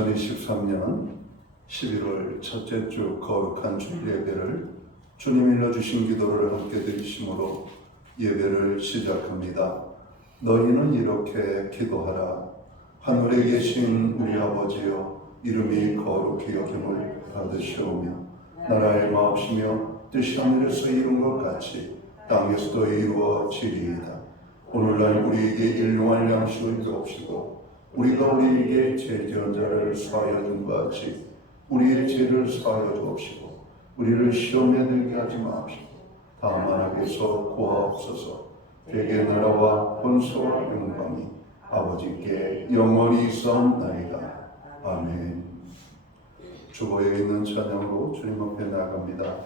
2023년 11월 첫째 주 거룩한 주일 예배를 주님 일러주신 기도를 함께 드리심으로 예배를 시작합니다. 너희는 이렇게 기도하라. 하늘에 계신 우리 아버지여, 이름이 거룩히 여김을 받으시오며 나라의 마옵시며 뜻이 하늘에서 이룬 것 같이 땅에서도 이루어지리이다. 오늘날 우리에게 일용할 양식을 주옵시고 우리가 우리에게 죄 지은 자를 사하여 준 것 같이 우리의 죄를 사하여 주옵시고 우리를 시험에 들게 하지 마옵시고 다만 악에서 구하옵소서. 되게 나라와 권세와 영광이 아버지께 영원히 있사옵나이다. 아멘. 주보에 있는 찬양으로 주님 앞에 나아갑니다.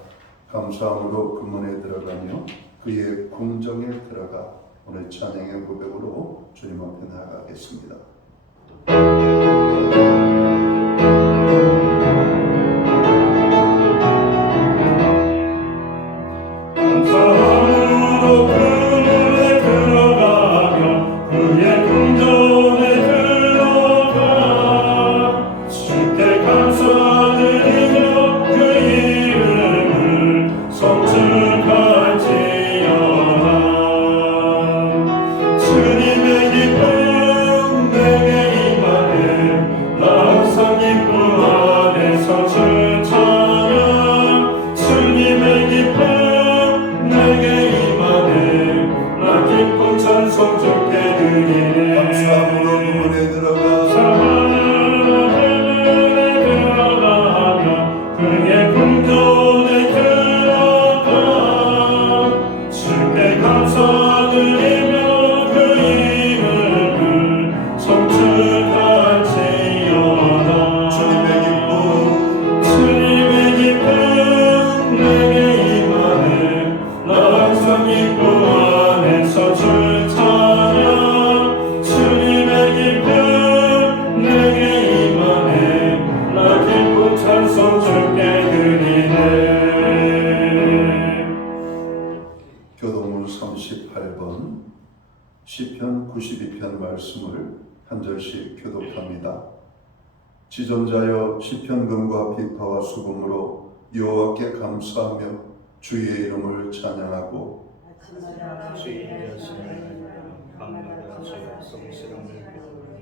감사함으로 금문에 들어가며 그의 궁정에 들어가 오늘 찬양의 고백으로 주님 앞에 나아가겠습니다. 감사함으로 그문에 들어가며 그의 궁전에 들어가 주께 감사드리며 그 이름을 성축할지어다. 주님의 기쁨 내게 임하네. 나 항상 기쁨 안에서 주 찬양. 주님의 기쁨 내게 임하네. 나 기쁜 찬송 주께 드리네. 감사함으로 그문에 들어가 들어가며 그의 궁전에 들어가 주께 감사드리며 그 이름을 성축할지어다. 주님의 기쁨 내게 임하네. 나 항상 기쁨 안에서 주 찬양. 주님의 기쁨 내게 임하네. 나 기쁜 찬송 주께 드리네. 교동문 38번 시편 92편 말씀을 한 절씩 교독합니다. 지존자여 시편금과 비파와 수금으로 여호와께 감사하며 주의 이름을 찬양하고 주의 여신을 강력한 주의 성스러움을 베풀어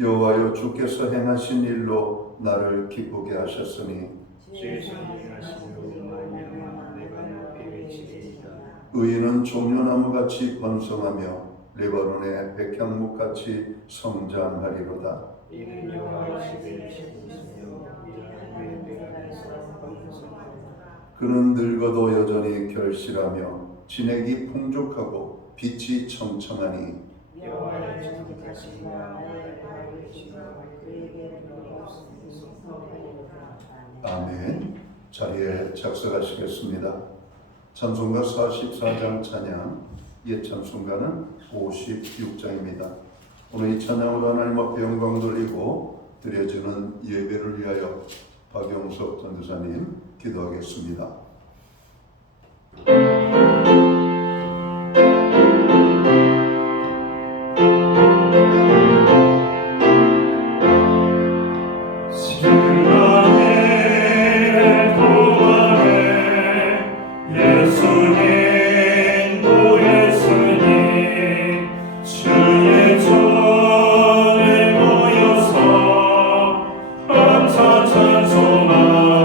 여호와여 주께서 행하신 일로 나를 기쁘게 하셨으니 주의 선행하심으로 말미암아 내가 높이 외치리이다. 의인은 종려나무같이 번성하며 레바논의 백향목같이 성장하리로다. 이는 여호와의 집에 지키시며 이는 베가에서 번성하리로다. 그는 늙어도 여전히 결실하며 진액이 풍족하고 빛이 청청하니 여호와의 지키심과 나의 바를 지켜 그에게 없으소서. 아멘. 자리에 작석하시겠습니다. 찬송가 44장 찬양, 옛 찬송가는 56장입니다. 오늘 이 찬양으로 하나님 앞에 영광 돌리고 드려지는 예배를 위하여 박영석 전도사님 기도하겠습니다.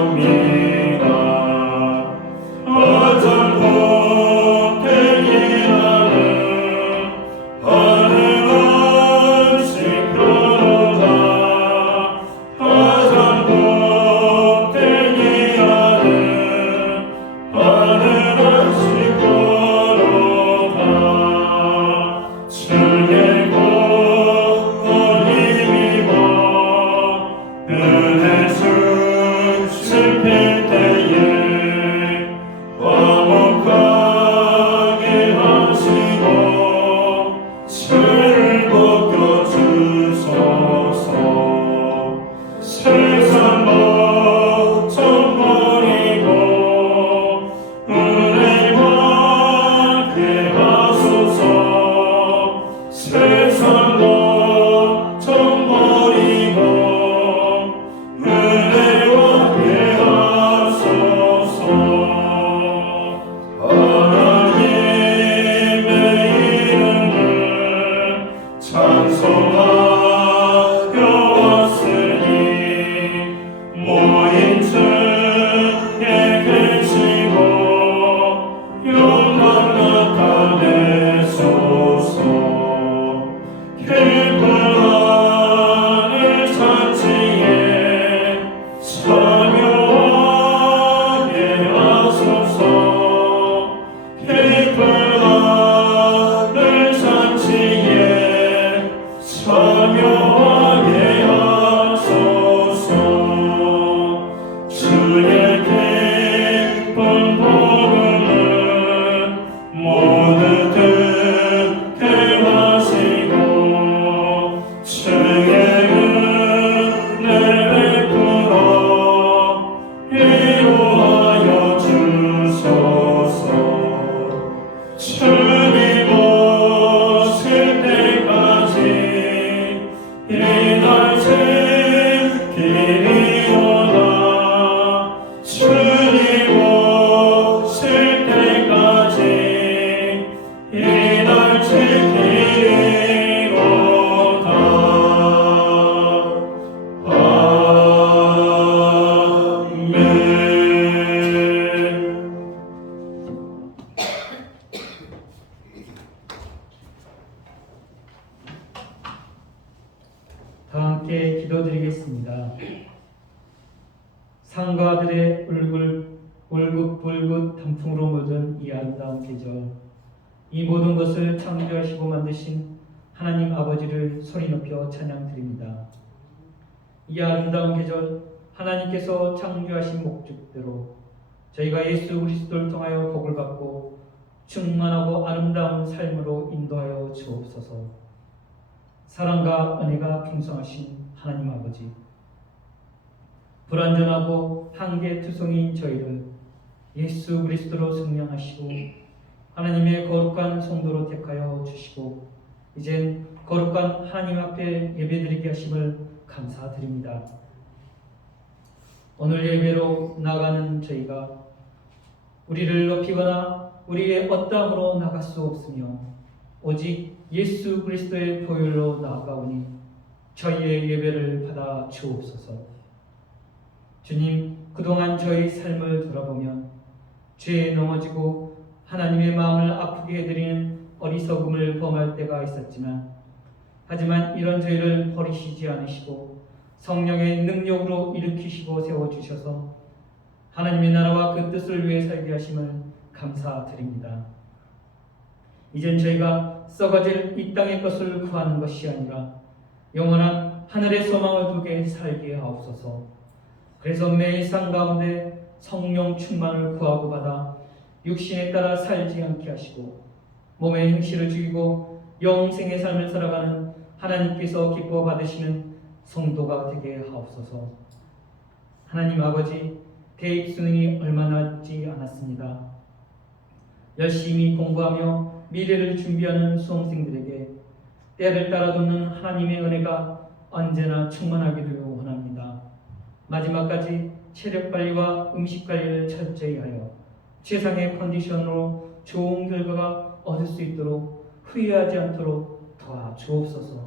찬송합니다. 어떤 기도드리겠습니다. 상가들의 울긋불긋 단풍으로 묻은 이 아름다운 계절, 이 모든 것을 창조하시고 만드신 하나님 아버지를 소리 높여 찬양드립니다. 이 아름다운 계절, 하나님께서 창조하신 목적대로 저희가 예수 그리스도를 통하여 복을 받고 충만하고 아름다운 삶으로 인도하여 주옵소서. 사랑과 은혜가 풍성하신 하나님 아버지, 불완전하고 한계투성이인 저희를 예수 그리스도로 성령하시고 하나님의 거룩한 성도로 택하여 주시고 이젠 거룩한 하나님 앞에 예배드리게 하심을 감사드립니다. 오늘 예배로 나가는 저희가 우리를 높이거나 우리의 어떠함으로 나갈 수 없으며 오직 예수 그리스도의 보혈로 나아가오니 저희의 예배를 받아 주옵소서. 주님, 그동안 저희 삶을 돌아보면 죄에 넘어지고 하나님의 마음을 아프게 해드리는 어리석음을 범할 때가 있었지만 하지만 이런 저희를 버리시지 않으시고 성령의 능력으로 일으키시고 세워주셔서 하나님의 나라와 그 뜻을 위해 살게 하심을 감사드립니다. 이젠 저희가 썩어질 이 땅의 것을 구하는 것이 아니라 영원한 하늘의 소망을 두게 살게 하옵소서. 그래서 매 일상 가운데 성령 충만을 구하고 받아 육신에 따라 살지 않게 하시고 몸의 행실을 죽이고 영생의 삶을 살아가는 하나님께서 기뻐 받으시는 성도가 되게 하옵소서. 하나님 아버지, 대입 수능이 얼마 남지 않았습니다. 열심히 공부하며 미래를 준비하는 수험생들에게 때를 따라 돕는 하나님의 은혜가 언제나 충만하기를 원합니다. 마지막까지 체력 관리와 음식 관리를 철저히 하여 최상의 컨디션으로 좋은 결과가 얻을 수 있도록 후회하지 않도록 도와주옵소서.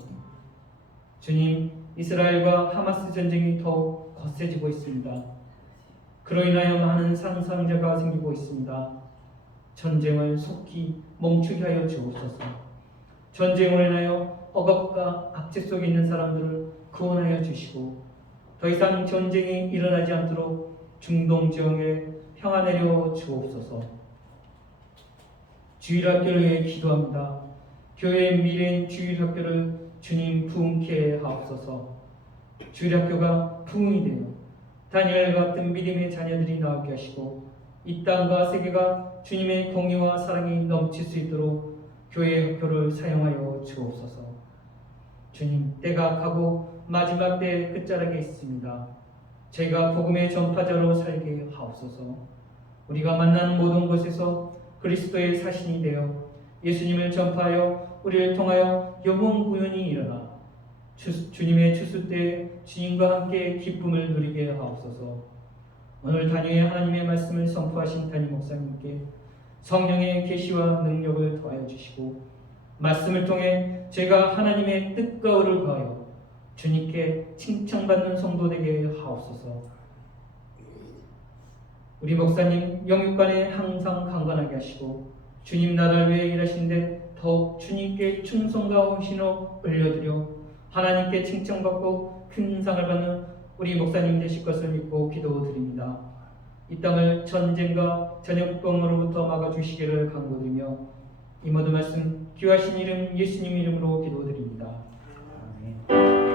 주님, 이스라엘과 하마스 전쟁이 더욱 거세지고 있습니다. 그로 인하여 많은 상상자가 생기고 있습니다. 전쟁을 속히 멈추게 하여 주옵소서. 전쟁으로 인하여 억압과 악재 속에 있는 사람들을 구원하여 주시고 더 이상 전쟁이 일어나지 않도록 중동 지역에 평화 내려 주옵소서. 주일학교를 위해 기도합니다. 교회의 미래인 주일학교를 주님 부흥케 하옵소서. 주일학교가 부흥이 되어 다니엘 같은 믿음의 자녀들이 나오게 하시고 이 땅과 세계가 주님의 공의와 사랑이 넘칠 수 있도록 교회 학교를 사용하여 주옵소서. 주님, 때가 가고 마지막 때의 끝자락에 있습니다. 저희가 복음의 전파자로 살게 하옵소서. 우리가 만나는 모든 곳에서 그리스도의 사신이 되어 예수님을 전파하여 우리를 통하여 영혼 구원이 일어나 주님의 추수 때에 주님과 함께 기쁨을 누리게 하옵소서. 오늘 단위의 하나님의 말씀을 선포하신 담임 목사님께 성령의 계시와 능력을 더하여 주시고 말씀을 통해 제가 하나님의 뜻과 의를 구하여 주님께 칭찬받는 성도 되게 하옵소서. 우리 목사님 영육간에 항상 강건하게 하시고 주님 나라를 위해 일하시는데 더욱 주님께 충성과 헌신으로 올려드려 하나님께 칭찬받고 큰 상을 받는 우리 목사님 되실 것을 믿고 기도드립니다. 이 땅을 전쟁과 전염병으로부터 막아주시기를 간구드리며 이 모든 말씀 귀하신 이름 예수님 이름으로 기도드립니다. 아멘.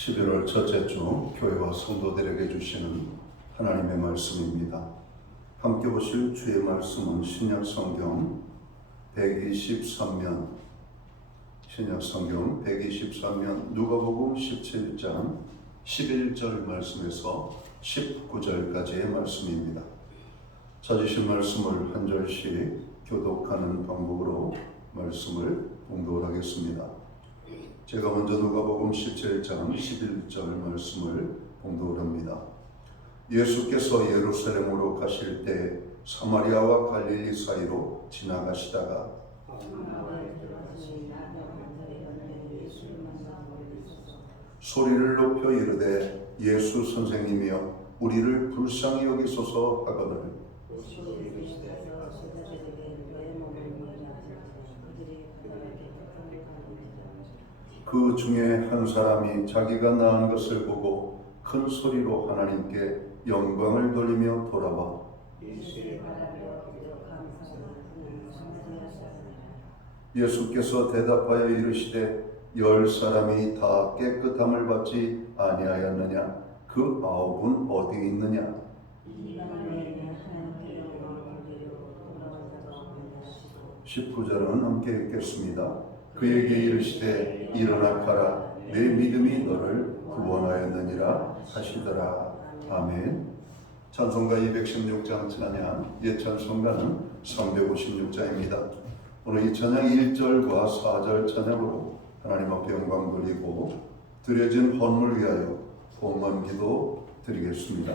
11월 첫째 주 교회와 성도들에게 주시는 하나님의 말씀입니다. 함께 보실 주의 말씀은 신약성경 123면 누가복음 17장 11절 말씀에서 19절까지의 말씀입니다. 찾으신 말씀을 한 절씩 교독하는 방법으로 말씀을 봉독하겠습니다. 제가 먼저 누가복음 17장 11절 말씀을 봉독합니다. 예수께서 예루살렘으로 가실 때 사마리아와 갈릴리 사이로 지나가시다가 소리를 높여 이르되 예수 선생님이여 우리를 불쌍히 여기소서 하거늘 그 중에 한 사람이 자기가 낳은 것을 보고 큰 소리로 하나님께 영광을 돌리며 돌아와 예수께서 대답하여 이르시되 10사람이 다 깨끗함을 받지 아니하였느냐 그 9은 어디 있느냐 19절은 함께 읽겠습니다. 그에게 이르시되 일어나 가라 내 믿음이 너를 구원하였느니라 하시더라. 아멘. 찬송가 216장 찬양 예찬송가는 356장입니다. 오늘 이 찬양 1절과 4절 찬양으로 하나님 앞에 영광 돌리고 드려진 헌물 위하여 봉헌 기도 드리겠습니다.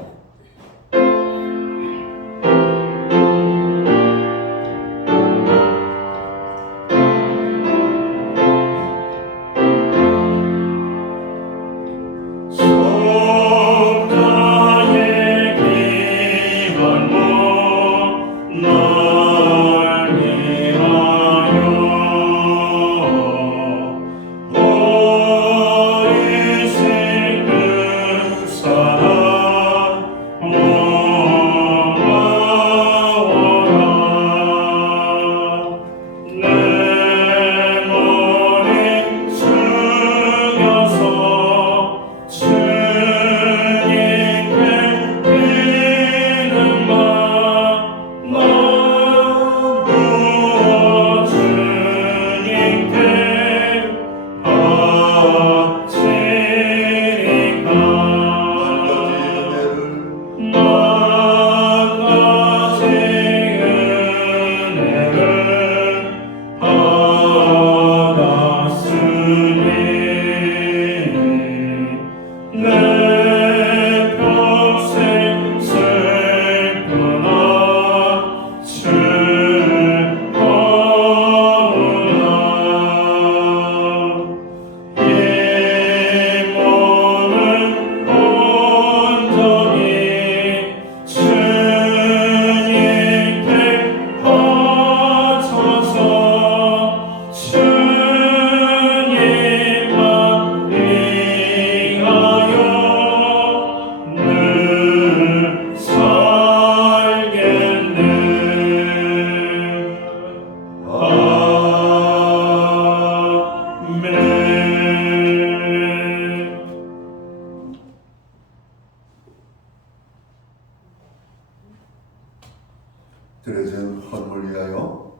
드려진 헌물 위하여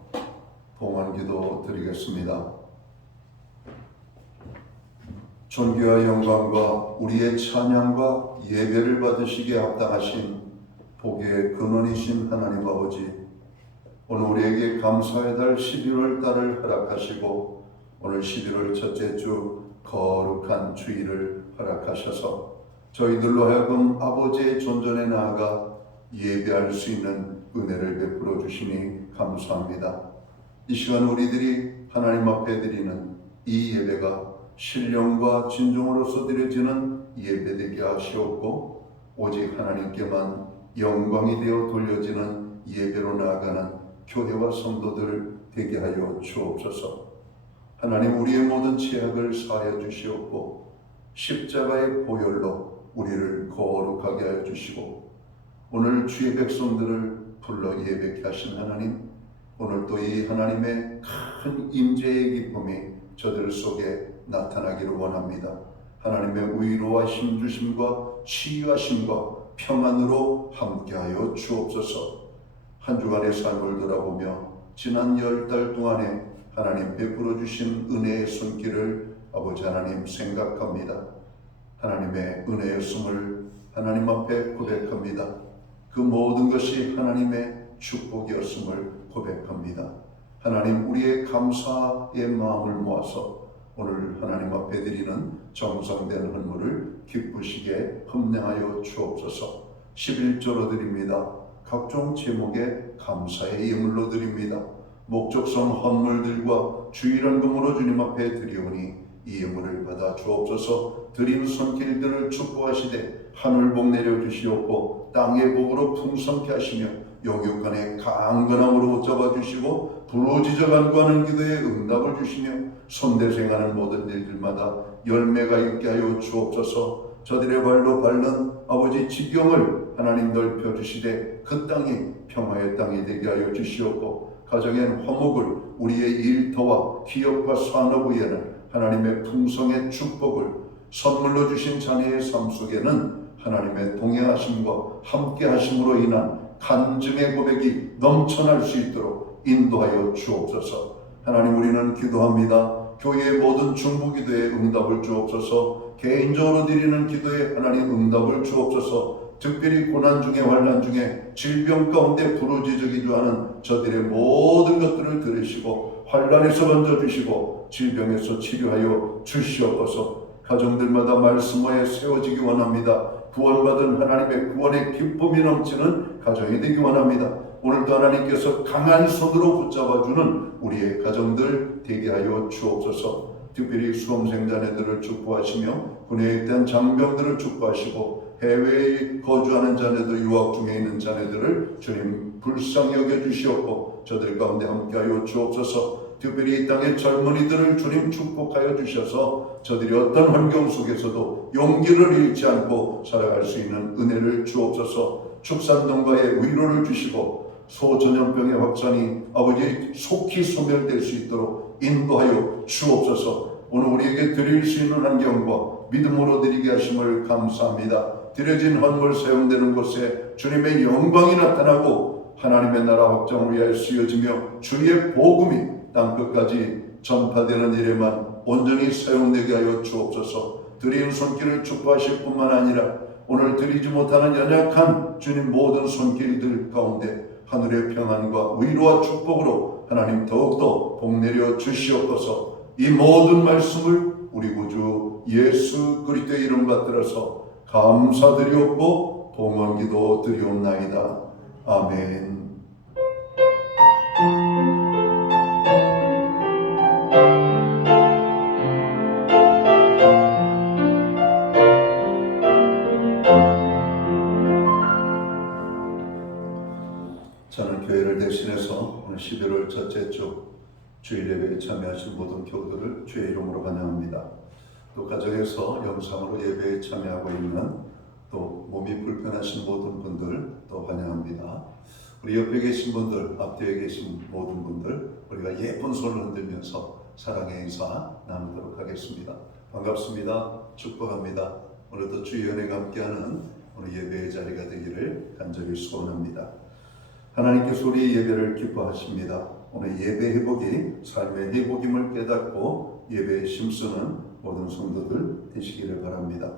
봉헌기도 드리겠습니다. 존귀와 영광과 우리의 찬양과 예배를 받으시기에 합당하신 복의 근원이신 하나님 아버지, 오늘 우리에게 감사의 달 11월 달을 허락하시고 오늘 11월 첫째 주 거룩한 주일을 허락하셔서 저희들로 하여금 아버지의 존전에 나아가 예배할 수 있는 은혜를 베풀어 주시니 감사합니다. 이 시간 우리들이 하나님 앞에 드리는 이 예배가 신령과 진정으로서 드려지는 예배되게 하시옵고 오직 하나님께만 영광이 되어 돌려지는 예배로 나아가는 교회와 성도들 되게 하여 주옵소서. 하나님 우리의 모든 죄악을 사하여 주시옵고 십자가의 보혈로 우리를 거룩하게 하여 주시고 오늘 주의 백성들을 불러 예배케 하신 하나님, 오늘 또 이 하나님의 큰 임재의 기쁨이 저들 속에 나타나기를 원합니다. 하나님의 위로와 힘주심과 치유하심과 평안으로 함께하여 주옵소서. 한 주간의 삶을 돌아보며 지난 10달 동안에 하나님 베풀어 주신 은혜의 손길을 아버지 하나님 생각합니다. 하나님의 은혜였음을 하나님 앞에 고백합니다. 그 모든 것이 하나님의 축복이었음을 고백합니다. 하나님 우리의 감사의 마음을 모아서 오늘 하나님 앞에 드리는 정성된 헌물을 기쁘시게 흠량하여 주옵소서. 11조로 드립니다. 각종 제목에 감사의 예물로 드립니다. 목적성 헌물들과 주일헌금으로 주님 앞에 드리오니 이 예물을 받아 주옵소서. 드린 손길들을 축복하시되 하늘 복 내려 주시옵고 땅의 복으로 풍성케 하시며 영육간의 강건함으로 붙잡아 주시고 부르짖어 간구하는 기도에 응답을 주시며 손대생하는 모든 일들마다 열매가 있게 하여 주옵소서. 저들의 발로 밟는 아버지 지경을 하나님 넓혀 주시되 그 땅이 평화의 땅이 되게 하여 주시옵고 가정엔 화목을, 우리의 일터와 기업과 산업 위에는 하나님의 풍성의 축복을, 선물로 주신 자녀의 삶 속에는 하나님의 동행하심과 함께하심으로 인한 간증의 고백이 넘쳐날 수 있도록 인도하여 주옵소서. 하나님, 우리는 기도합니다. 교회의 모든 중보기도에 응답을 주옵소서. 개인적으로 드리는 기도에 하나님 응답을 주옵소서. 특별히 고난 중에 환난 중에 질병 가운데 부르짖어 기도하는 저들의 모든 것들을 들으시고 환난에서 건져주시고 질병에서 치료하여 주시옵소서. 가정들마다 말씀하에 세워지기 원합니다. 구원받은 하나님의 구원의 기쁨이 넘치는 가정이 되기 원합니다. 오늘도 하나님께서 강한 손으로 붙잡아주는 우리의 가정들 되게 하여 주옵소서. 특별히 수험생 자녀들을 축복하시며 군에 있던 장병들을 축복하시고 해외에 거주하는 자녀들, 유학 중에 있는 자녀들을 주님 불쌍히 여겨주시옵고 저들 가운데 함께하여 주옵소서. 특별히 이 땅의 젊은이들을 주님 축복하여 주셔서 저들이 어떤 환경 속에서도 용기를 잃지 않고 살아갈 수 있는 은혜를 주옵소서. 축산농가에 위로를 주시고 소전염병의 확산이 아버지 속히 소멸될 수 있도록 인도하여 주옵소서. 오늘 우리에게 드릴 수 있는 환경과 믿음으로 드리게 하심을 감사합니다. 드려진 헌물 사용되는 곳에 주님의 영광이 나타나고 하나님의 나라 확장을 위하여 쓰여지며 주의 복음이 땅끝까지 전파되는 일에만 온전히 사용되게 하여 주옵소서. 드린 손길을 축복하실 뿐만 아니라 오늘 드리지 못하는 연약한 주님 모든 손길들 가운데 하늘의 평안과 위로와 축복으로 하나님 더욱더 복 내려 주시옵소서. 이 모든 말씀을 우리 구주 예수 그리스도의 이름 받들어서 감사드리옵고 봉헌기도 드리옵나이다. 아멘. 저는 교회를 대신해서 오늘 11월 첫째 주 주일 예배에 참여하신 모든 교우들을 주의 이름으로 환영합니다. 또 가정에서 영상으로 예배에 참여하고 있는 또 몸이 불편하신 모든 분들 또 환영합니다. 우리 옆에 계신 분들, 앞뒤에 계신 모든 분들, 우리가 예쁜 손을 흔들면서 사랑의 인사 나누도록 하겠습니다. 반갑습니다. 축복합니다. 오늘도 주의 은혜가 함께하는 오늘 예배의 자리가 되기를 간절히 소원합니다. 하나님께서 우리 예배를 기뻐하십니다. 오늘 예배 회복이 삶의 회복임을 깨닫고 예배에 힘쓰는 모든 성도들 되시기를 바랍니다.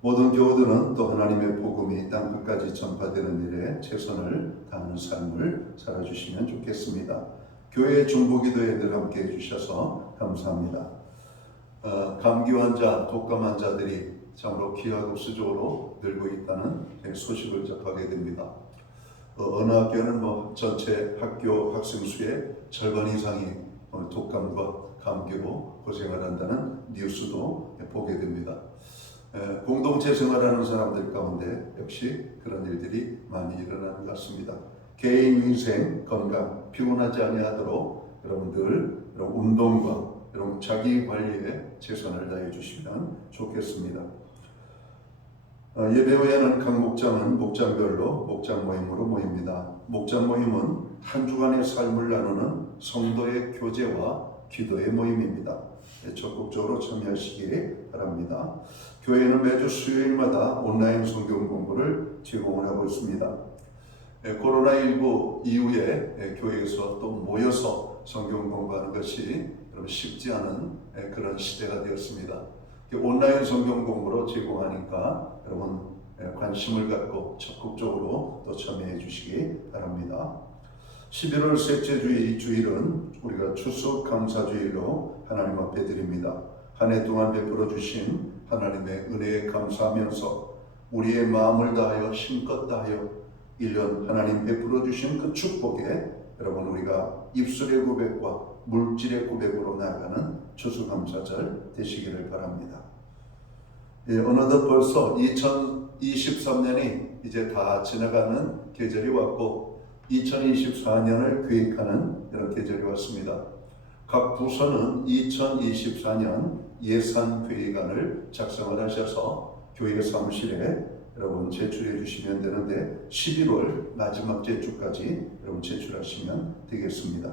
모든 교우들은 또 하나님의 복음이 땅끝까지 전파되는 일에 최선을 다하는 삶을 살아주시면 좋겠습니다. 교회 중보기도에 늘 함께 해주셔서 감사합니다. 감기 환자, 독감 환자들이 참으로 기하급수적으로 늘고 있다는 소식을 접하게 됩니다. 어느 학교는 전체 학교 학생 수의 절반 이상이 독감과 감기로 고생을 한다는 뉴스도 보게 됩니다. 공동체 생활하는 사람들 가운데 역시 그런 일들이 많이 일어나는 것 같습니다. 개인 위생, 건강, 피곤하지 아니하도록 여러분들 운동과 여러분 자기 관리에 최선을 다해 주시면 좋겠습니다. 예배 후에는 각 목장은 목장별로 목장 모임으로 모입니다. 목장 모임은 한 주간의 삶을 나누는 성도의 교제와 기도의 모임입니다. 적극적으로 참여하시기 바랍니다. 교회는 매주 수요일마다 온라인 성경 공부를 제공을 하고 있습니다. 코로나19 이후에 교회에서 또 모여서 성경 공부하는 것이 쉽지 않은 그런 시대가 되었습니다. 온라인 성경 공부로 제공하니까 여러분 관심을 갖고 적극적으로 또 참여해 주시기 바랍니다. 11월 셋째 주일 이 주일은 우리가 추수 감사주일로 하나님 앞에 드립니다. 한 해 동안 베풀어 주신 하나님의 은혜에 감사하면서 우리의 마음을 다하여 힘껏 다하여 1년 하나님 베풀어 주신 그 축복에 여러분 우리가 입술의 고백과 물질의 고백으로 나아가는 추수감사절 되시기를 바랍니다. 예, 어느덧 벌써 2023년이 이제 다 지나가는 계절이 왔고 2024년을 계획하는 이런 계절이 왔습니다. 각 부서는 2024년 예산 계획안을 작성을 하셔서 교회 사무실에 여러분 제출해 주시면 되는데 11월 마지막 제주까지 여러분 제출하시면 되겠습니다.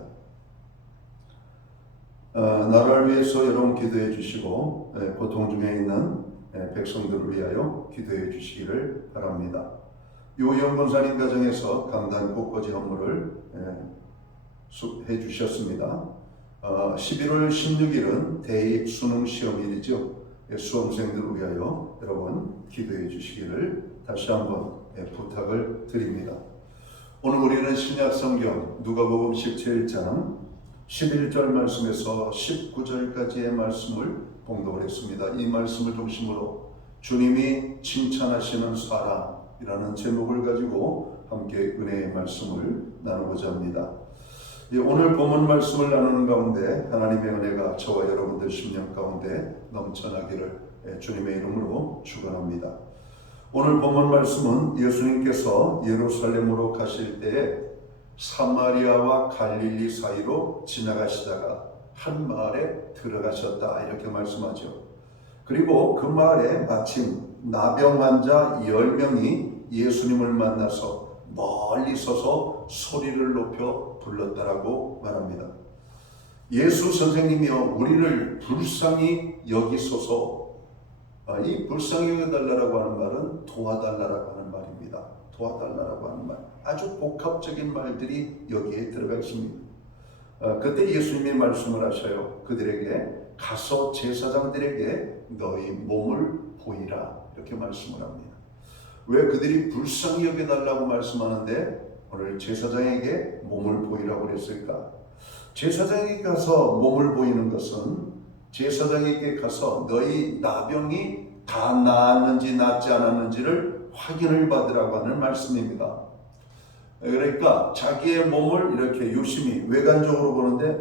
나라를 위해서 여러분 기도해 주시고 고통 중에 있는 백성들을 위하여 기도해 주시기를 바랍니다. 요영 권사님 가정에서 강단 꽃꽂이 업무를 해 주셨습니다. 11월 16일은 대입 수능 시험일이죠. 수험생들을 위하여 여러분 기도해 주시기를 다시 한번 부탁을 드립니다. 오늘 우리는 신약성경 누가복음 17장 11절 말씀에서 19절까지의 말씀을 봉독을 했습니다. 이 말씀을 중심으로 주님이 칭찬하시는 사람이라는 제목을 가지고 함께 은혜의 말씀을 나누고자 합니다. 오늘 본문 말씀을 나누는 가운데 하나님의 은혜가 저와 여러분들 심령 가운데 넘쳐나기를 주님의 이름으로 축원합니다. 오늘 본문 말씀은 예수님께서 예루살렘으로 가실 때에 사마리아와 갈릴리 사이로 지나가시다가 한 마을에 들어가셨다 이렇게 말씀하죠. 그리고 그 마을에 마침 나병 환자 10명이 예수님을 만나서 멀리 서서 소리를 높여 불렀다라고 말합니다. 예수 선생님이여 우리를 불쌍히 여기소서. 이 불쌍히 여겨달라고 하는 말은 도와달라고 하는 말입니다. 도와달라고 하는 말. 아주 복합적인 말들이 여기에 들어가 있습니다. 그때 예수님이 말씀을 하셔요. 그들에게 가서 제사장들에게 너희 몸을 보이라 이렇게 말씀을 합니다. 왜 그들이 불쌍히 여겨달라고 말씀하는데 오늘 제사장에게 몸을 보이라고 그랬을까? 제사장에게 가서 몸을 보이는 것은 제사장에게 가서 너희 나병이 다 나았는지 낫지 않았는지를 확인을 받으라고 하는 말씀입니다. 그러니까 자기의 몸을 이렇게 유심히 외관적으로 보는데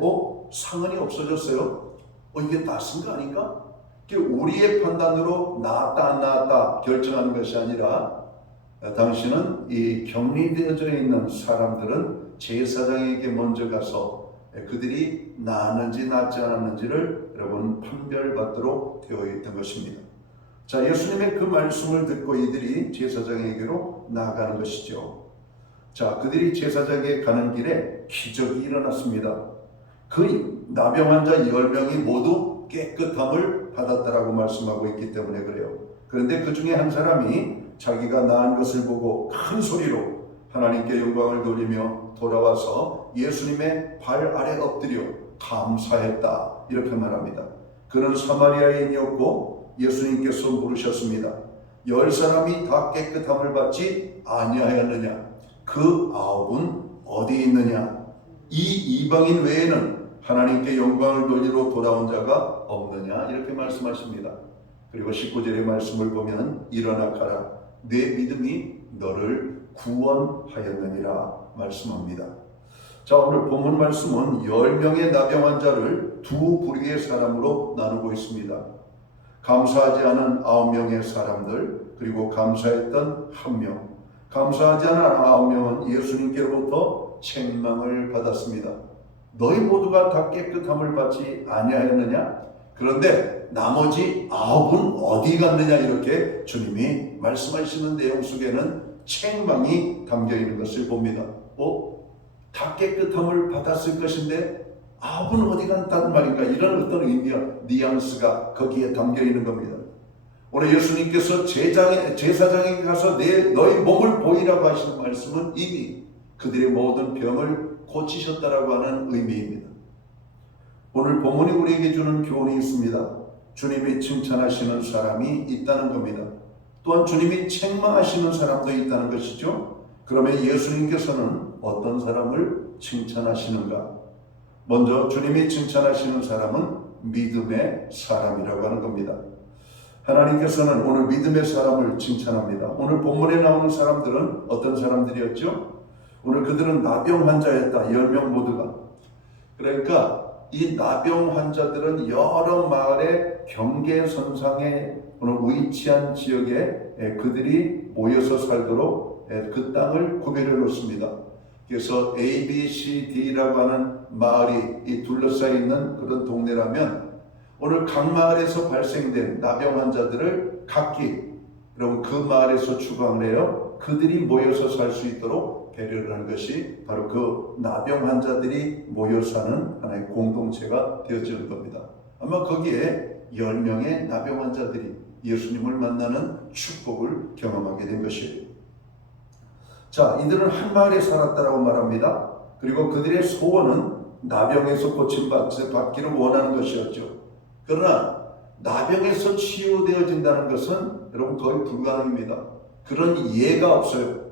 상흔이 없어졌어요? 이게 낫은 거 아닌가? 우리의 판단으로 나았다 안 나았다 결정하는 것이 아니라 당신은 이 격리되어져 있는 사람들은 제사장에게 먼저 가서 그들이 나았는지 낫지 않았는지를 여러분 판별받도록 되어 있던 것입니다. 자, 예수님의 그 말씀을 듣고 이들이 제사장에게로 나아가는 것이죠. 자, 그들이 제사장에게 가는 길에 기적이 일어났습니다. 그 나병 환자 10명이 모두 깨끗함을 받았다라고 말씀하고 있기 때문에 그래요. 그런데 그 중에 한 사람이 자기가 나은 것을 보고 큰 소리로 하나님께 영광을 돌리며 돌아와서 예수님의 발 아래 엎드려 감사했다 이렇게 말합니다. 그는 사마리아인이었고 예수님께서 물으셨습니다. 10사람이 다 깨끗함을 받지 아니하였느냐? 그 9은 어디 있느냐? 이 이방인 외에는 하나님께 영광을 돌리러 돌아온 자가 없느냐? 이렇게 말씀하십니다. 그리고 19절의 말씀을 보면 일어나 가라. 내 믿음이 너를 구원하였느니라 말씀합니다. 자, 오늘 본문 말씀은 10명의 나병 환자를 두 부류의 사람으로 나누고 있습니다. 감사하지 않은 9명의 사람들, 그리고 감사했던 1명. 감사하지 않은 9명은 예수님께로부터 책망을 받았습니다. 너희 모두가 다 깨끗함을 받지 아니하였느냐? 그런데 나머지 9은 어디 갔느냐? 이렇게 주님이 말씀하시는 내용 속에는 책망이 담겨 있는 것을 봅니다. 다 깨끗함을 받았을 것인데 9은 어디 간다는 말인가? 이런 어떤 의미와 뉘앙스가 거기에 담겨 있는 겁니다. 오늘 예수님께서 제사장에게 가서 너희 몸을 보이라고 하시는 말씀은 이미 그들의 모든 병을 고치셨다라고 하는 의미입니다. 오늘 본문이 우리에게 주는 교훈이 있습니다. 주님이 칭찬하시는 사람이 있다는 겁니다. 또한 주님이 책망하시는 사람도 있다는 것이죠. 그러면 예수님께서는 어떤 사람을 칭찬하시는가? 먼저 주님이 칭찬하시는 사람은 믿음의 사람이라고 하는 겁니다. 하나님께서는 오늘 믿음의 사람을 칭찬합니다. 오늘 본문에 나오는 사람들은 어떤 사람들이었죠? 오늘 그들은 나병 환자였다. 10명 모두가. 그러니까 이 나병 환자들은 여러 마을의 경계선상에 오늘 위치한 지역에 그들이 모여서 살도록 그 땅을 구별해 놓습니다. 그래서 A, B, C, D라고 하는 마을이 둘러싸여 있는 그런 동네라면 오늘 각 마을에서 발생된 나병 환자들을 각기 여러분 그 마을에서 추방을 해요. 그들이 모여서 살 수 있도록 배려를 하는 것이 바로 그 나병 환자들이 모여 사는 하나의 공동체가 되어지는 겁니다. 아마 거기에 10명의 나병 환자들이 예수님을 만나는 축복을 경험하게 된 것이에요. 자, 이들은 한 마을에 살았다라고 말합니다. 그리고 그들의 소원은 나병에서 고침받기를 원하는 것이었죠. 그러나 나병에서 치유되어진다는 것은 여러분 거의 불가능입니다. 그런 예가 없어요.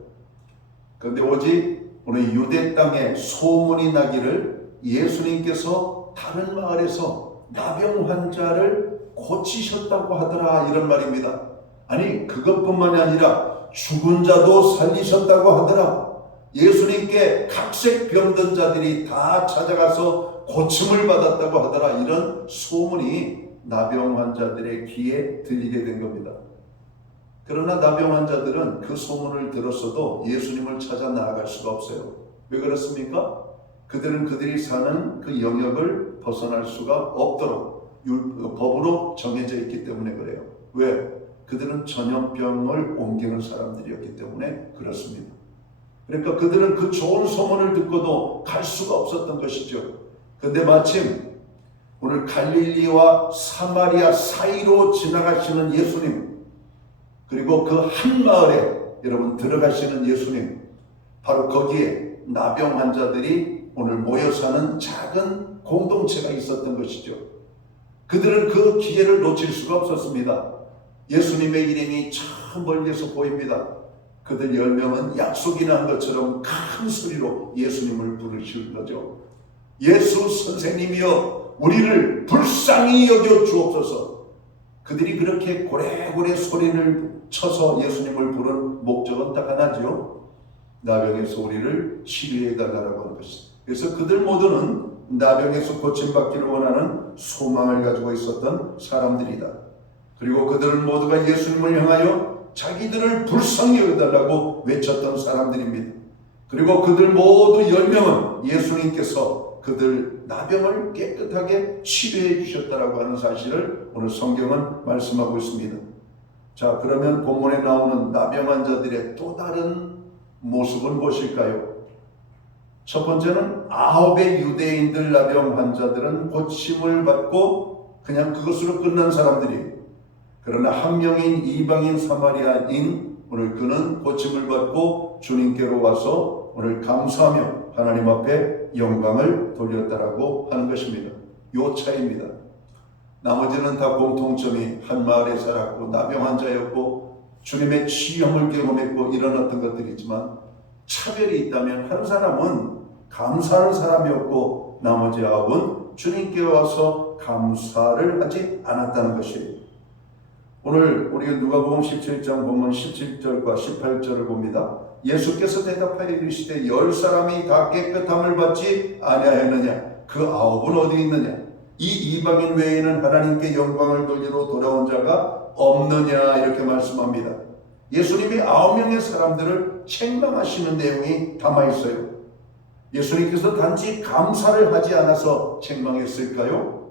그런데 오직 오늘 유대 땅에 소문이 나기를 예수님께서 다른 마을에서 나병 환자를 고치셨다고 하더라 이런 말입니다. 아니 그것뿐만이 아니라 죽은 자도 살리셨다고 하더라. 예수님께 각색 병든 자들이 다 찾아가서 고침을 받았다고 하더라. 이런 소문이 나병 환자들의 귀에 들리게 된 겁니다. 그러나 나병 환자들은 그 소문을 들었어도 예수님을 찾아 나아갈 수가 없어요. 왜 그렇습니까? 그들은 그들이 사는 그 영역을 벗어날 수가 없도록 법으로 정해져 있기 때문에 그래요. 왜? 그들은 전염병을 옮기는 사람들이었기 때문에 그렇습니다. 그러니까 그들은 그 좋은 소문을 듣고도 갈 수가 없었던 것이죠. 그런데 마침 오늘 갈릴리와 사마리아 사이로 지나가시는 예수님, 그리고 그 한 마을에 여러분 들어가시는 예수님, 바로 거기에 나병 환자들이 오늘 모여 사는 작은 공동체가 있었던 것이죠. 그들은 그 기회를 놓칠 수가 없었습니다. 예수님의 일행이 저 멀리서 보입니다. 그들 10명은 약속이나 한 것처럼 큰 소리로 예수님을 부르시는 거죠. 예수 선생님이여 우리를 불쌍히 여겨 주옵소서. 그들이 그렇게 고래고래 소리를 쳐서 예수님을 부른 목적은 딱 하나죠. 나병에서 우리를 치료해 달라고 하는 것입니다. 그래서 그들 모두는 나병에서 고침받기를 원하는 소망을 가지고 있었던 사람들이다. 그리고 그들은 모두가 예수님을 향하여 자기들을 불쌍히 여겨달라고 외쳤던 사람들입니다. 그리고 그들 모두 10명은 예수님께서 그들 나병을 깨끗하게 치료해 주셨다라고 하는 사실을 오늘 성경은 말씀하고 있습니다. 자, 그러면 본문에 나오는 나병 환자들의 또 다른 모습은 무엇일까요? 첫 번째는 9의 유대인들 나병 환자들은 고침을 받고 그냥 그것으로 끝난 사람들이, 그러나 한 명인 이방인 사마리아인 오늘 그는 고침을 받고 주님께로 와서 오늘 감사하며 하나님 앞에 영광을 돌렸다라고 하는 것입니다. 요 차이입니다. 나머지는 다 공통점이 한 마을에 살았고 나병 환자였고 주님의 치유를 경험했고 이런 어떤 것들이 있지만 차별이 있다면 한 사람은 감사하는 사람이었고 나머지 9은 주님께 와서 감사를 하지 않았다는 것이에요. 오늘 우리가 누가복음 17장 보면 17절과 18절을 봅니다. 예수께서 대답하여 이르시되 10사람이 다 깨끗함을 받지 아니하였느냐? 그 9은 어디 있느냐? 이 이방인 외에는 하나님께 영광을 돌리러 돌아온 자가 없느냐? 이렇게 말씀합니다. 예수님이 9명의 사람들을 책망하시는 내용이 담아있어요. 예수님께서 단지 감사를 하지 않아서 책망했을까요?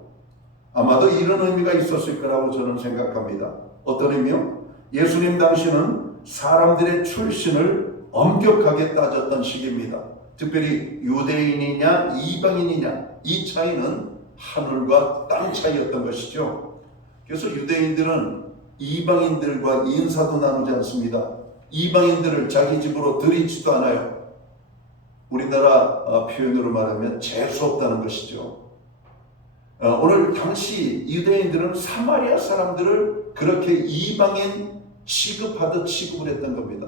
아마도 이런 의미가 있었을 거라고 저는 생각합니다. 어떤 의미요? 예수님 당시는 사람들의 출신을 엄격하게 따졌던 시기입니다. 특별히 유대인이냐 이방인이냐 이 차이는 하늘과 땅 차이였던 것이죠. 그래서 유대인들은 이방인들과 인사도 나누지 않습니다. 이방인들을 자기 집으로 들이지도 않아요. 우리나라 표현으로 말하면 재수없다는 것이죠. 오늘 당시 유대인들은 사마리아 사람들을 그렇게 이방인 취급하듯 취급을 했던 겁니다.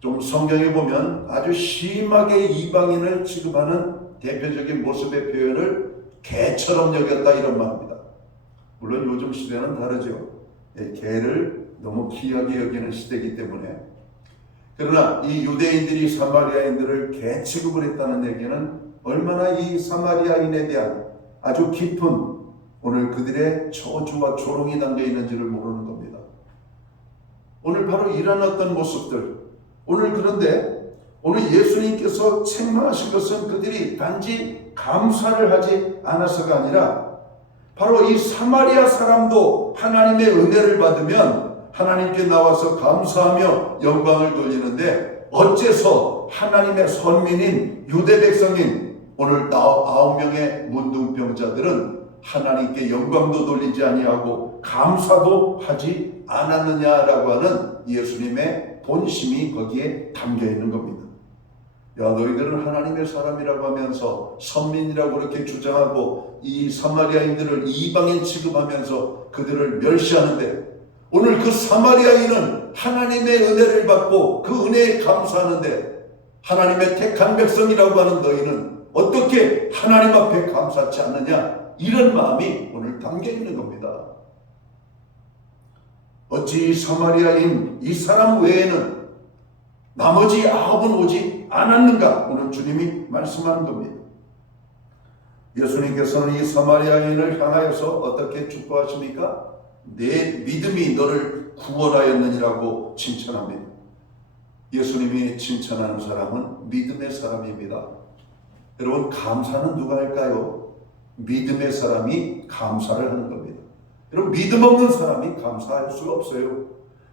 좀 성경에 보면 아주 심하게 이방인을 취급하는 대표적인 모습의 표현을 개처럼 여겼다 이런 말입니다. 물론 요즘 시대는 다르죠. 개를 너무 귀하게 여기는 시대이기 때문에. 그러나 이 유대인들이 사마리아인들을 개 취급을 했다는 얘기는 얼마나 이 사마리아인에 대한 아주 깊은 오늘 그들의 저주와 조롱이 담겨 있는지를 모르는 겁니다. 오늘 바로 이런 어떤 모습들, 그런데 오늘 예수님께서 책망하신 것은 그들이 단지 감사를 하지 않아서가 아니라 바로 이 사마리아 사람도 하나님의 은혜를 받으면 하나님께 나와서 감사하며 영광을 돌리는데 어째서 하나님의 선민인 유대 백성인 오늘 9명의 문둥병자들은 하나님께 영광도 돌리지 아니하고 감사도 하지 않았느냐라고 하는 예수님의 본심이 거기에 담겨 있는 겁니다. 야, 너희들은 하나님의 사람이라고 하면서 선민이라고 그렇게 주장하고 이 사마리아인들을 이방인 취급하면서 그들을 멸시하는데 오늘 그 사마리아인은 하나님의 은혜를 받고 그 은혜에 감사하는데 하나님의 택한 백성이라고 하는 너희는 어떻게 하나님 앞에 감사하지 않느냐, 이런 마음이 오늘 담겨 있는 겁니다. 어찌 사마리아인 이 사람 외에는 나머지 9은 오지 않았는가? 오늘 주님이 말씀하는 겁니다. 예수님께서는 이 사마리아인을 향하여서 어떻게 축복하십니까? 내 믿음이 너를 구원하였느니라고 칭찬합니다. 예수님이 칭찬하는 사람은 믿음의 사람입니다. 여러분, 감사는 누가 할까요? 믿음의 사람이 감사를 하는 겁니다. 여러분, 믿음 없는 사람이 감사할 수가 없어요.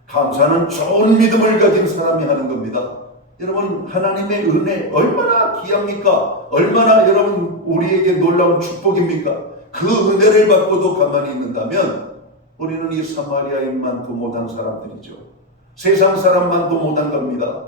감사는 좋은 믿음을 가진 사람이 하는 겁니다. 여러분, 하나님의 은혜 얼마나 귀합니까? 얼마나 여러분 우리에게 놀라운 축복입니까? 그 은혜를 받고도 가만히 있는다면 우리는 이 사마리아인만도 못한 사람들이죠. 세상 사람만도 못한 겁니다.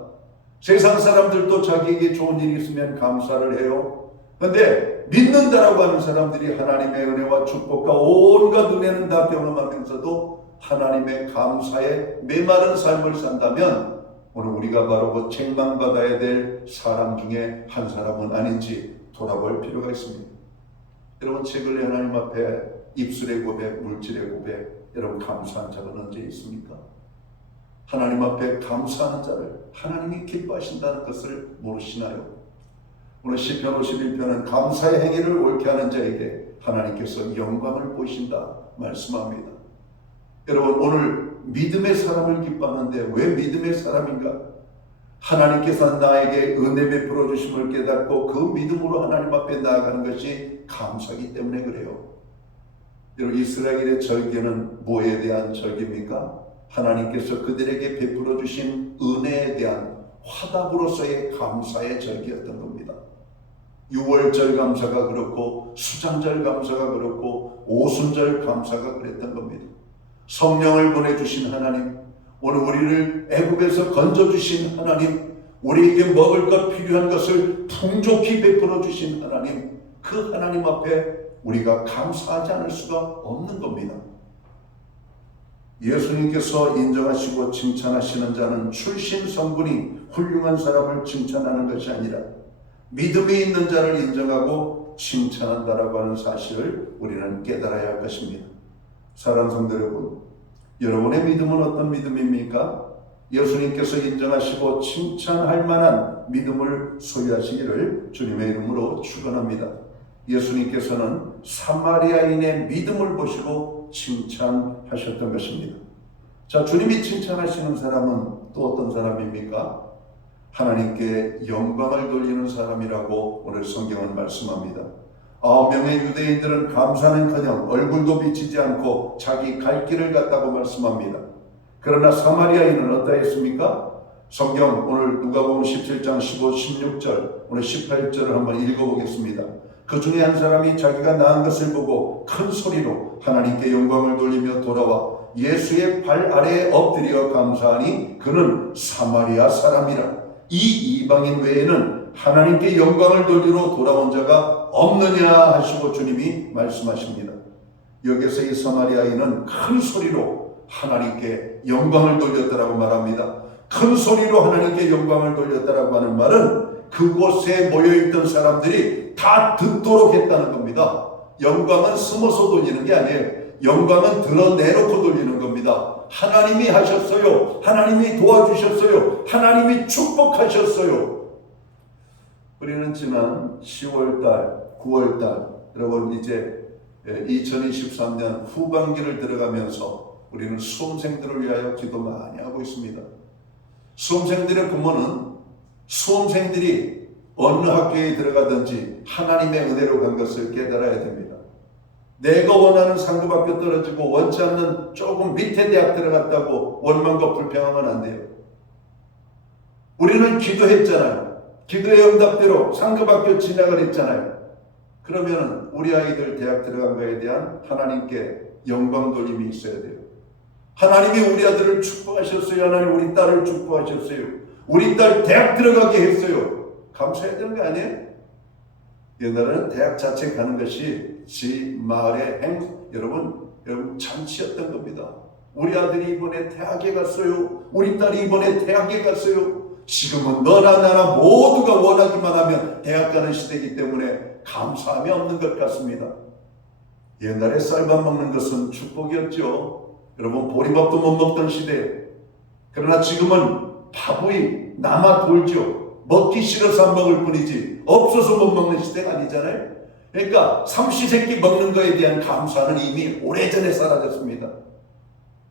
세상 사람들도 자기에게 좋은 일이 있으면 감사를 해요. 그런데 믿는다라고 하는 사람들이 하나님의 은혜와 축복과 온갖 은혜는 다 경험하면서도 하나님의 감사에 메마른 삶을 산다면 오늘 우리가 바로 그 책망받아야 될 사람 중에 한 사람은 아닌지 돌아볼 필요가 있습니다. 여러분, 최근에 하나님 앞에 입술의 고백, 물질의 고백, 여러분 감사한 자가 언제 있습니까? 하나님 앞에 감사하는 자를 하나님이 기뻐하신다는 것을 모르시나요? 오늘 시편 51편은 감사의 행위를 옳게 하는 자에게 하나님께서 영광을 보이신다 말씀합니다. 여러분, 오늘 믿음의 사람을 기뻐하는데 왜 믿음의 사람인가? 하나님께서 나에게 은혜 베풀어 주심을 깨닫고 그 믿음으로 하나님 앞에 나아가는 것이 감사이기 때문에 그래요. 여러분, 이스라엘의 절기는 뭐에 대한 절기입니까? 하나님께서 그들에게 베풀어 주신 은혜에 대한 화답으로서의 감사의 절기였던 겁니다. 6월절 감사가 그렇고 수장절 감사가 그렇고 오순절 감사가 그랬던 겁니다. 성령을 보내주신 하나님, 오늘 우리를 애굽에서 건져주신 하나님, 우리에게 먹을 것 필요한 것을 풍족히 베풀어 주신 하나님, 그 하나님 앞에 우리가 감사하지 않을 수가 없는 겁니다. 예수님께서 인정하시고 칭찬하시는 자는 출신 성분이 훌륭한 사람을 칭찬하는 것이 아니라 믿음이 있는 자를 인정하고 칭찬한다라고 하는 사실을 우리는 깨달아야 할 것입니다. 사랑하는 성도 여러분, 여러분의 믿음은 어떤 믿음입니까? 예수님께서 인정하시고 칭찬할 만한 믿음을 소유하시기를 주님의 이름으로 축원합니다. 예수님께서는 사마리아인의 믿음을 보시고 칭찬하셨던 것입니다. 자, 주님이 칭찬하시는 사람은 또 어떤 사람입니까? 하나님께 영광을 돌리는 사람이라고 오늘 성경은 말씀합니다. 9명의 유대인들은 감사는커녕 얼굴도 비치지 않고 자기 갈 길을 갔다고 말씀합니다. 그러나 사마리아인은 어떠했습니까? 성경 오늘 누가복음 17장 15, 16절, 오늘 18절을 한번 읽어보겠습니다. 그 중에 한 사람이 자기가 나은 것을 보고 큰 소리로 하나님께 영광을 돌리며 돌아와 예수의 발 아래에 엎드려 감사하니 그는 사마리아 사람이라. 이 이방인 외에는 하나님께 영광을 돌리러 돌아온 자가 없느냐 하시고 주님이 말씀하십니다. 여기서 이 사마리아인은 큰 소리로 하나님께 영광을 돌렸다라고 말합니다. 큰 소리로 하나님께 영광을 돌렸다라고 하는 말은 그곳에 모여있던 사람들이 다 듣도록 했다는 겁니다. 영광은 숨어서 돌리는 게 아니에요. 영광은 드러내놓고 돌리는 겁니다. 하나님이 하셨어요. 하나님이 도와주셨어요. 하나님이 축복하셨어요. 우리는 지난 10월달, 9월달, 여러분 이제 2023년 후반기를 들어가면서 우리는 수험생들을 위하여 기도 많이 하고 있습니다. 수험생들의 부모는 수험생들이 어느 학교에 들어가든지 하나님의 은혜로 간 것을 깨달아야 됩니다. 내가 원하는 상급학교 떨어지고 원치 않는 조금 밑에 대학 들어갔다고 원망과 불평하면 안 돼요. 우리는 기도했잖아요. 기도의 응답대로 상급학교 진학을 했잖아요. 그러면 우리 아이들 대학 들어간 거에 대한 하나님께 영광 돌림이 있어야 돼요. 하나님이 우리 아들을 축복하셨어요. 하나님 우리 딸을 축복하셨어요. 우리 딸 대학 들어가게 했어요. 감사해야 되는 거 아니에요? 옛날에는 대학 자체 가는 것이 지 마을의 여러분 잔치였던 겁니다. 우리 아들이 이번에 대학에 갔어요. 우리 딸이 이번에 대학에 갔어요. 지금은 너나 나나 모두가 원하기만 하면 대학 가는 시대이기 때문에 감사함이 없는 것 같습니다. 옛날에 쌀밥 먹는 것은 축복이었죠. 여러분 보리밥도 못 먹던 시대. 그러나 지금은 밥이 남아 돌죠. 먹기 싫어서 안 먹을 뿐이지 없어서 못 먹는 시대가 아니잖아요. 그러니까 삼시세끼 먹는 것에 대한 감사는 이미 오래전에 사라졌습니다.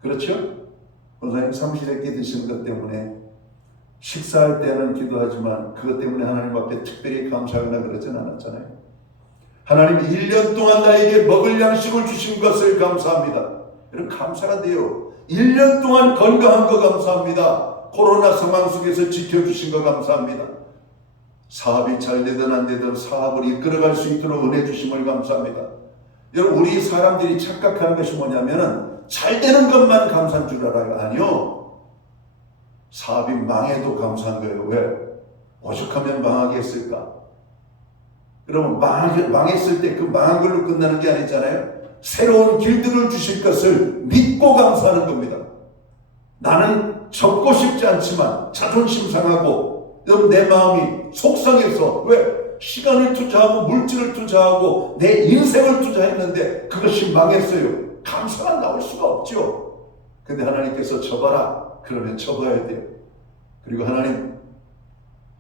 그렇죠? 선생님 삼시세끼 드시는 것 때문에 식사할 때는 기도하지만 그것 때문에 하나님 앞에 특별히 감사하거나 그러진 않았잖아요. 하나님 1년 동안 나에게 먹을 양식을 주신 것을 감사합니다. 이런 감사가 돼요. 1년 동안 건강한 거 감사합니다. 코로나 상황 속에서 지켜주신 거 감사합니다. 사업이 잘 되든 안 되든 사업을 이끌어갈 수 있도록 은혜 주심을 감사합니다. 여러분 우리 사람들이 착각하는 것이 뭐냐면 잘 되는 것만 감사한 줄 알아요. 아니요. 사업이 망해도 감사한 거예요. 왜? 오죽하면 망하게 했을까? 여러분 망했을 때 그 망한 걸로 끝나는 게 아니잖아요. 새로운 길들을 주실 것을 믿고 감사하는 겁니다. 나는 접고 싶지 않지만 자존심 상하고 내 마음이 속상해서 왜? 시간을 투자하고 물질을 투자하고 내 인생을 투자했는데 그것이 망했어요. 감사가 나올 수가 없죠. 근데 하나님께서 접어라. 그러면 접어야 돼요. 그리고 하나님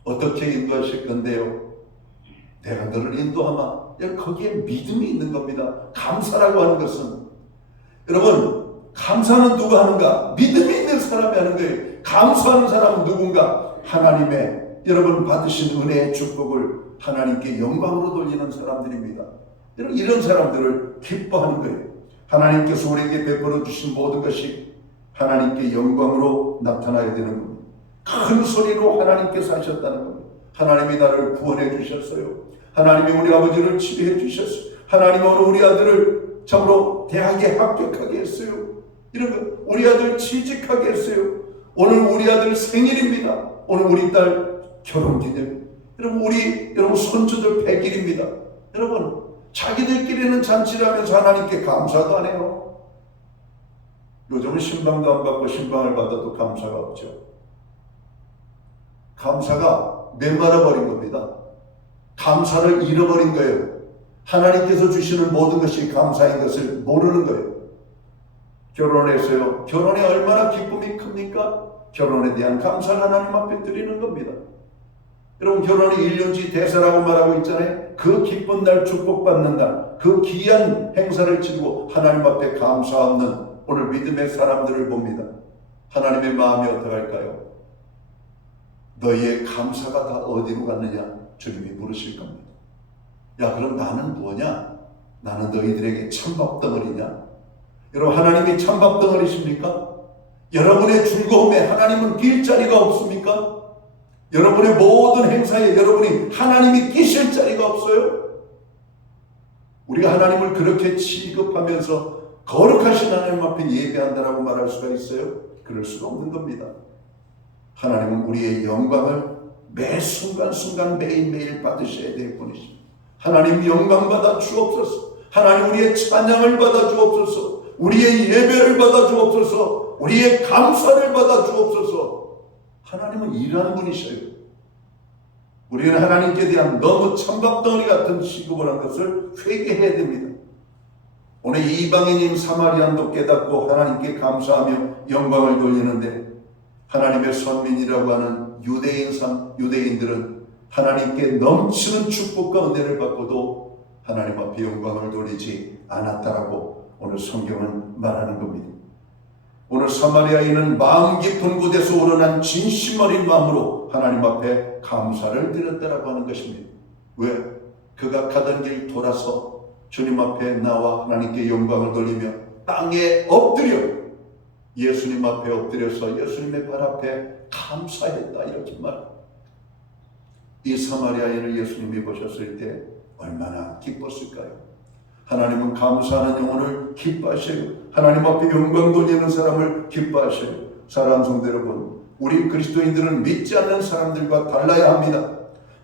어떻게 인도하실 건데요? 내가 너를 인도하마. 거기에 믿음이 있는 겁니다. 감사라고 하는 것은 여러분 감사는 누가 하는가? 믿음이 있는 사람이 하는 거예요. 감사하는 사람은 누군가? 하나님의 여러분 받으신 은혜의 축복을 하나님께 영광으로 돌리는 사람들입니다. 여러분 이런 사람들을 기뻐하는 거예요. 하나님께서 우리에게 베풀어 주신 모든 것이 하나님께 영광으로 나타나야 되는 겁니다. 큰 소리로 하나님께서 하셨다는 겁니다. 하나님이 나를 구원해 주셨어요. 하나님이 우리 아버지를 치료해 주셨어요. 하나님이 오늘 우리 아들을 참으로 대학에 합격하게 했어요. 이런 거 우리 아들 취직하게 했어요. 오늘 우리 아들 생일입니다. 오늘 우리 딸 결혼기념일. 여러분 손주들 100일입니다. 여러분 자기들끼리는 잔치를 하면서 하나님께 감사도 안 해요. 요즘은 신방도 안 받고 신방을 받아도 감사가 없죠. 감사가 메말아버린 겁니다. 감사를 잃어버린 거예요. 하나님께서 주시는 모든 것이 감사인 것을 모르는 거예요. 결혼했어요. 결혼에 얼마나 기쁨이 큽니까? 결혼에 대한 감사를 하나님 앞에 드리는 겁니다. 여러분 결혼이 1년치 대사라고 말하고 있잖아요. 그 기쁜 날 축복받는 날, 그 귀한 행사를 치르고 하나님 앞에 감사 없는 오늘 믿음의 사람들을 봅니다. 하나님의 마음이 어떡할까요? 너희의 감사가 다 어디로 갔느냐? 주님이 물으실 겁니다. 야 그럼 나는 뭐냐? 나는 너희들에게 찬밥 덩어리냐? 여러분 하나님이 찬밥 덩어리십니까? 여러분의 즐거움에 하나님은 길자리가 없습니까? 여러분의 모든 행사에 여러분이 하나님이 끼실 자리가 없어요? 우리가 하나님을 그렇게 취급하면서 거룩하신 하나님 앞에 예배한다라고 말할 수가 있어요? 그럴 수가 없는 겁니다. 하나님은 우리의 영광을 매 순간순간 매일매일 받으셔야 될 뿐이십니다. 하나님 영광 받아 주옵소서. 하나님 우리의 찬양을 받아 주옵소서. 우리의 예배를 받아 주옵소서. 우리의 감사를 받아 주옵소서. 하나님은 일하는 분이셔요. 우리는 하나님께 대한 너무 찬밥덩어리 같은 취급을 한 것을 회개해야 됩니다. 오늘 이방인인 사마리안도 깨닫고 하나님께 감사하며 영광을 돌리는데, 하나님의 선민이라고 하는 유대인들은 하나님께 넘치는 축복과 은혜를 받고도 하나님 앞에 영광을 돌리지 않았다라고 오늘 성경은 말하는 겁니다. 오늘 사마리아인은 마음 깊은 곳에서 우러난 진심 어린 마음으로 하나님 앞에 감사를 드렸다라고 하는 것입니다. 왜? 그가 가던 길 돌아서 주님 앞에 나와 하나님께 영광을 돌리며 땅에 엎드려 예수님 앞에 엎드려서 예수님의 발 앞에 감사했다, 이렇게 말합니다. 이 사마리아인을 예수님이 보셨을 때 얼마나 기뻤을까요? 하나님은 감사하는 영혼을 기뻐하셔요. 하나님 앞에 영광 돌리는 사람을 기뻐하셔요. 사랑하는 성도 여러분, 우리 그리스도인들은 믿지 않는 사람들과 달라야 합니다.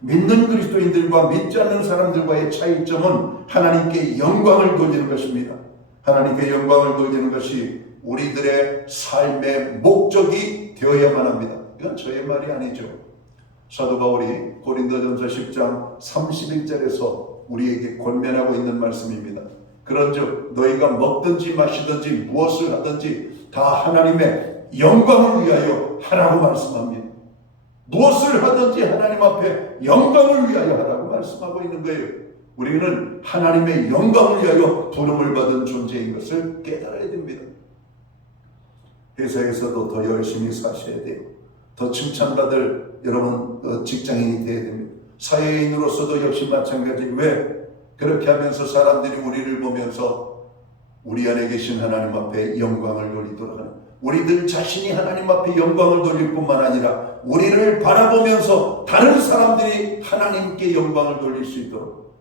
믿는 그리스도인들과 믿지 않는 사람들과의 차이점은 하나님께 영광을 돌리는 것입니다. 하나님께 영광을 돌리는 것이 우리들의 삶의 목적이 되어야만 합니다. 이건 저의 말이 아니죠. 사도 바울이 고린도전서 10장 31절에서 우리에게 권면하고 있는 말씀입니다. 그런즉 너희가 먹든지 마시든지 무엇을 하든지 다 하나님의 영광을 위하여 하라고 말씀합니다. 무엇을 하든지 하나님 앞에 영광을 위하여 하라고 말씀하고 있는 거예요. 우리는 하나님의 영광을 위하여 부름을 받은 존재인 것을 깨달아야 됩니다. 회사에서도 더 열심히 사셔야 돼요. 더 칭찬받을 여러분 직장인이 되어야 됩니다. 사회인으로서도 역시 마찬가지. 왜? 그렇게 하면서 사람들이 우리를 보면서 우리 안에 계신 하나님 앞에 영광을 돌리도록 하는, 우리들 자신이 하나님 앞에 영광을 돌릴 뿐만 아니라 우리를 바라보면서 다른 사람들이 하나님께 영광을 돌릴 수 있도록,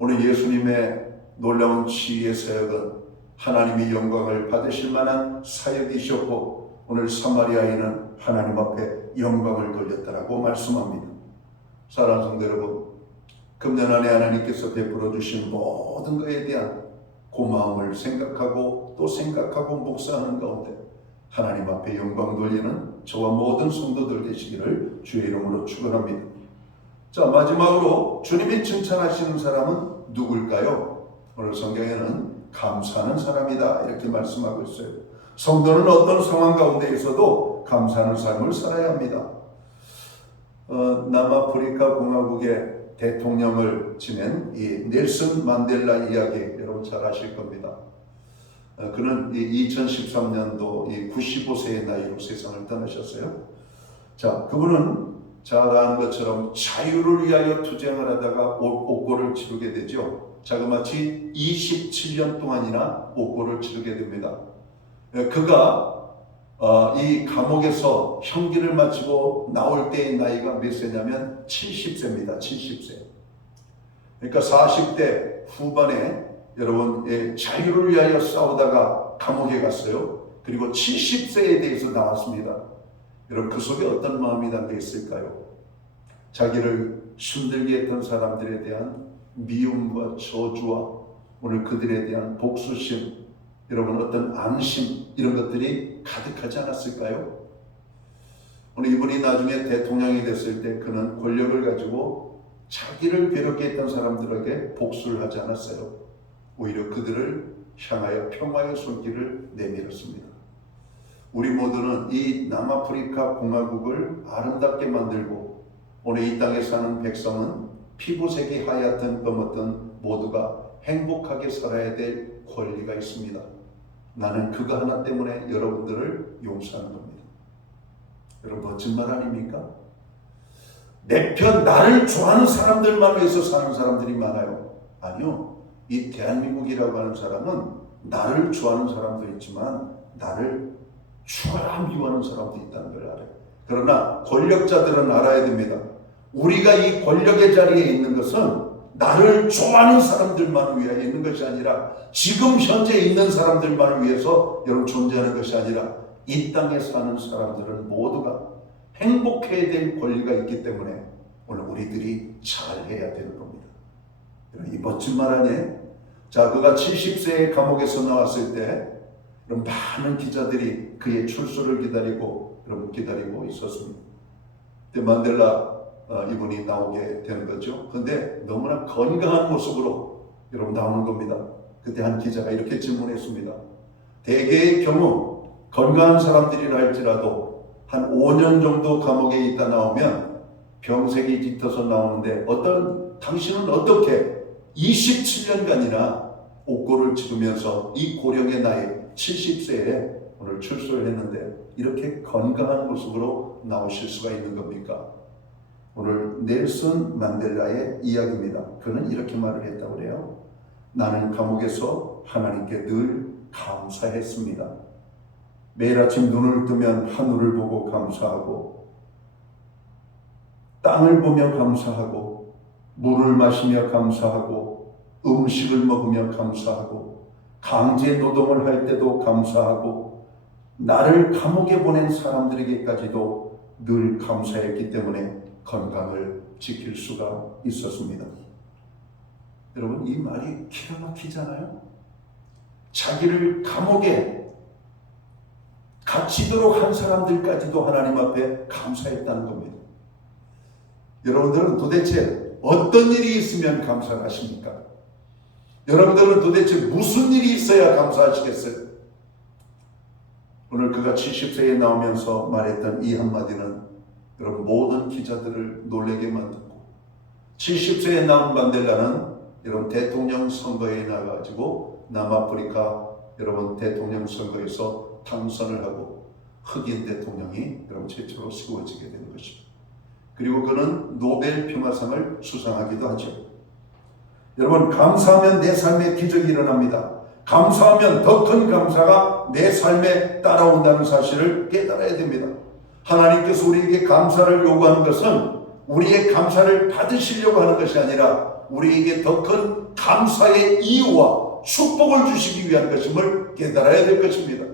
오늘 예수님의 놀라운 치유의 사역은 하나님이 영광을 받으실 만한 사역이셨고, 오늘 사마리아인은 하나님 앞에 영광을 돌렸다라고 말씀합니다. 사랑하는 성도 여러분, 금년 안에 하나님께서 베풀어 주신 모든 것에 대한 고마움을 생각하고 또 생각하고 묵상하는 가운데 하나님 앞에 영광 돌리는 저와 모든 성도들 되시기를 주의 이름으로 축원합니다. 자, 마지막으로 주님이 칭찬하시는 사람은 누굴까요? 오늘 성경에는 감사하는 사람이다, 이렇게 말씀하고 있어요. 성도는 어떤 상황 가운데에서도 감사하는 삶을 살아야 합니다. 남아프리카 공화국의 대통령을 지낸 이 넬슨 만델라 이야기 여러분 잘 아실 겁니다. 그는 2013년도 95세의 나이로 세상을 떠나셨어요. 자, 그분은 잘 아는 것처럼 자유를 위하여 투쟁을 하다가 옥고를 치르게 되죠. 자그마치 27년 동안이나 옥고를 치르게 됩니다. 그가 이 감옥에서 형기를 마치고 나올 때의 나이가 몇 세냐면 70세입니다. 70세. 그러니까 40대 후반에 여러분 자유를 위하여 싸우다가 감옥에 갔어요. 그리고 70세에 대해서 나왔습니다. 여러분 그 속에 어떤 마음이 담겨 있을까요? 자기를 힘들게 했던 사람들에 대한 미움과 저주와 오늘 그들에 대한 복수심, 여러분 어떤 안심, 이런 것들이 가득하지 않았을까요? 오늘 이분이 나중에 대통령이 됐을 때 그는 권력을 가지고 자기를 괴롭게 했던 사람들에게 복수를 하지 않았어요. 오히려 그들을 향하여 평화의 손길을 내밀었습니다. 우리 모두는 이 남아프리카 공화국을 아름답게 만들고 오늘 이 땅에 사는 백성은 피부색이 하얗든 검었든 모두가 행복하게 살아야 될 권리가 있습니다. 나는 그거 하나 때문에 여러분들을 용서하는 겁니다. 여러분 멋진 말 아닙니까? 내 편 나를 좋아하는 사람들만 위해서 사는 사람들이 많아요. 아니요. 이 대한민국이라고 하는 사람은 나를 좋아하는 사람도 있지만 나를 추가 미워하는 사람도 있다는 걸 알아요. 그러나 권력자들은 알아야 됩니다. 우리가 이 권력의 자리에 있는 것은 나를 좋아하는 사람들만 위하여 있는 것이 아니라 지금 현재 있는 사람들만 위해서 여러분 존재하는 것이 아니라 이 땅에 사는 사람들은 모두가 행복해야 될 권리가 있기 때문에 오늘 우리들이 잘해야 되는 겁니다. 이 멋진 말 아니에요? 자, 그가 70세의 감옥에서 나왔을 때 많은 기자들이 그의 출소를 기다리고 있었습니다. 근데 만델라 이분이 나오게 되는 거죠. 근데 너무나 건강한 모습으로 여러분 나오는 겁니다. 그때 한 기자가 이렇게 질문했습니다. 대개의 경우 건강한 사람들이라 할지라도 한 5년 정도 감옥에 있다 나오면 병색이 짙어서 나오는데 당신은 어떻게 27년간이나 옥고를 치르면서 이 고령의 나이 70세에 오늘 출소를 했는데 이렇게 건강한 모습으로 나오실 수가 있는 겁니까? 오늘 넬슨 만델라의 이야기입니다. 그는 이렇게 말을 했다고 그래요. 나는 감옥에서 하나님께 늘 감사했습니다. 매일 아침 눈을 뜨면 하늘을 보고 감사하고 땅을 보며 감사하고 물을 마시며 감사하고 음식을 먹으며 감사하고 강제 노동을 할 때도 감사하고 나를 감옥에 보낸 사람들에게까지도 늘 감사했기 때문에 건강을 지킬 수가 있었습니다. 여러분, 이 말이 기가 막히잖아요. 자기를 감옥에 갇히도록 한 사람들까지도 하나님 앞에 감사했다는 겁니다. 여러분들은 도대체 어떤 일이 있으면 감사를 하십니까? 여러분들은 도대체 무슨 일이 있어야 감사하시겠어요? 오늘 그가 70세에 나오면서 말했던 이 한마디는 여러분 모든 기자들을 놀라게 만들고 70세에 나온 만델라는 여러분 대통령 선거에 나가가지고 남아프리카 여러분 대통령 선거에서 당선을 하고 흑인 대통령이 여러분 최초로 세워지게 되는 것입니다. 그리고 그는 노벨 평화상을 수상하기도 하죠. 여러분, 감사하면 내 삶에 기적이 일어납니다. 감사하면 더 큰 감사가 내 삶에 따라온다는 사실을 깨달아야 됩니다. 하나님께서 우리에게 감사를 요구하는 것은 우리의 감사를 받으시려고 하는 것이 아니라 우리에게 더 큰 감사의 이유와 축복을 주시기 위한 것임을 깨달아야 될 것입니다.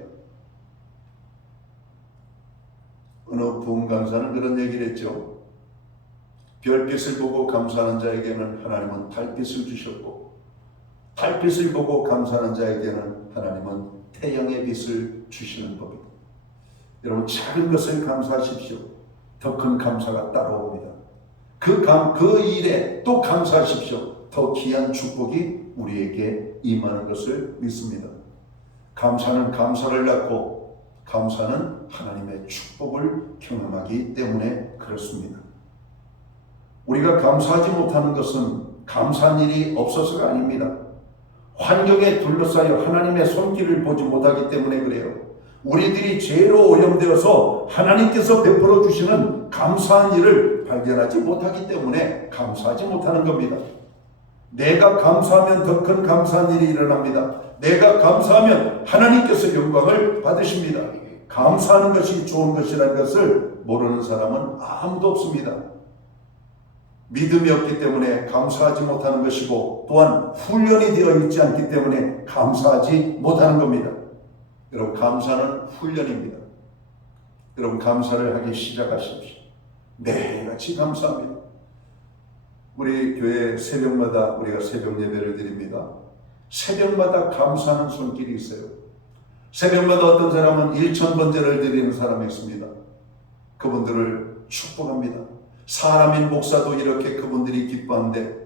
어느 부흥 강사는 그런 얘기를 했죠. 별빛을 보고 감사하는 자에게는 하나님은 달빛을 주셨고 달빛을 보고 감사하는 자에게는 하나님은 태양의 빛을 주시는 법입니다. 여러분, 작은 것을 감사하십시오. 더 큰 감사가 따라옵니다. 그 일에 또 감사하십시오. 더 귀한 축복이 우리에게 임하는 것을 믿습니다. 감사는 감사를 낳고 감사는 하나님의 축복을 경험하기 때문에 그렇습니다. 우리가 감사하지 못하는 것은 감사한 일이 없어서가 아닙니다. 환경에 둘러싸여 하나님의 손길을 보지 못하기 때문에 그래요. 우리들이 죄로 오염되어서 하나님께서 베풀어 주시는 감사한 일을 발견하지 못하기 때문에 감사하지 못하는 겁니다. 내가 감사하면 더 큰 감사한 일이 일어납니다. 내가 감사하면 하나님께서 영광을 받으십니다. 감사하는 것이 좋은 것이라는 것을 모르는 사람은 아무도 없습니다. 믿음이 없기 때문에 감사하지 못하는 것이고 또한 훈련이 되어 있지 않기 때문에 감사하지 못하는 겁니다. 여러분, 감사는 훈련입니다. 여러분, 감사를 하기 시작하십시오. 매일같이 감사합니다. 우리 교회 새벽마다 우리가 새벽 예배를 드립니다. 새벽마다 감사하는 손길이 있어요. 새벽마다 어떤 사람은 1000번제를 드리는 사람이 있습니다. 그분들을 축복합니다. 사람인 목사도 이렇게 그분들이 기뻐하는데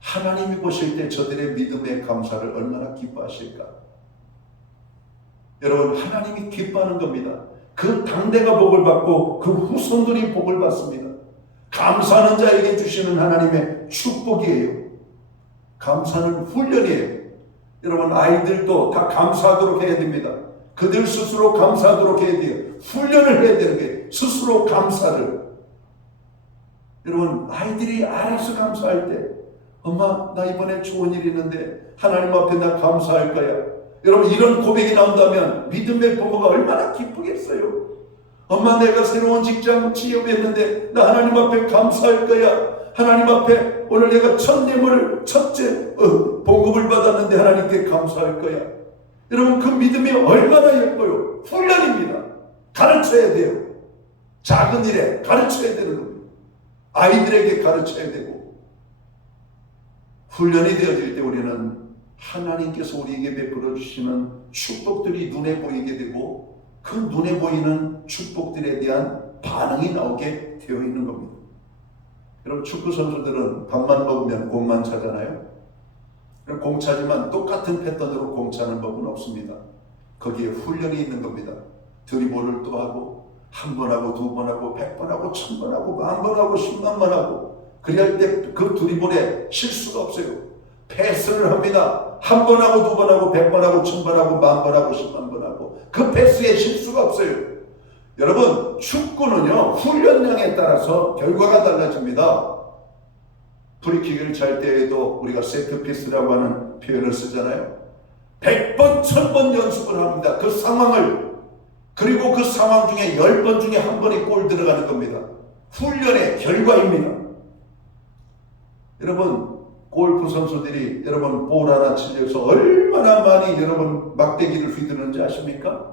하나님이 보실 때 저들의 믿음의 감사를 얼마나 기뻐하실까? 여러분, 하나님이 기뻐하는 겁니다. 그 당대가 복을 받고 그 후손들이 복을 받습니다. 감사하는 자에게 주시는 하나님의 축복이에요. 감사는 훈련이에요. 여러분, 아이들도 다 감사하도록 해야 됩니다. 그들 스스로 감사하도록 해야 돼요. 훈련을 해야 되는 게 스스로 감사를. 여러분, 아이들이 알아서 감사할 때 엄마, 나 이번에 좋은 일 있는데 하나님 앞에 나 감사할 거야. 여러분, 이런 고백이 나온다면 믿음의 부모가 얼마나 기쁘겠어요. 엄마, 내가 새로운 직장 취업했는데 나 하나님 앞에 감사할 거야. 하나님 앞에 오늘 내가 첫 뇌물을 첫째 봉급을 받았는데 하나님께 감사할 거야. 여러분, 그 믿음이 얼마나 예뻐요. 훈련입니다. 가르쳐야 돼요. 작은 일에 가르쳐야 되는 겁니다. 아이들에게 가르쳐야 되고, 훈련이 되어질 때 우리는 하나님께서 우리에게 베풀어 주시는 축복들이 눈에 보이게 되고 그 눈에 보이는 축복들에 대한 반응이 나오게 되어 있는 겁니다. 여러분, 축구 선수들은 밥만 먹으면 공만 차잖아요. 공차지만 똑같은 패턴으로 공차는 법은 없습니다. 거기에 훈련이 있는 겁니다. 드리블을 또 하고, 1번 하고, 2번 하고, 100번 하고, 1000번 하고, 10,000번 하고, 100,000번 하고, 그래야 할 때 그 드리블에 실수가 없어요. 패스를 합니다. 1번 하고, 2번 하고, 100번 하고, 1000번 하고, 10,000번 하고, 100,000번 하고, 그 패스에 실수가 없어요. 여러분, 축구는요, 훈련량에 따라서 결과가 달라집니다. 프리킥을 찰 때에도 우리가 세트피스라고 하는 표현을 쓰잖아요. 100번, 1000번 연습을 합니다. 그 상황을. 그리고 그 상황 중에 10번 중에 1번이 골 들어가는 겁니다. 훈련의 결과입니다. 여러분, 골프 선수들이 여러분 볼 하나 치려서 얼마나 많이 여러분 막대기를 휘두르는지 아십니까?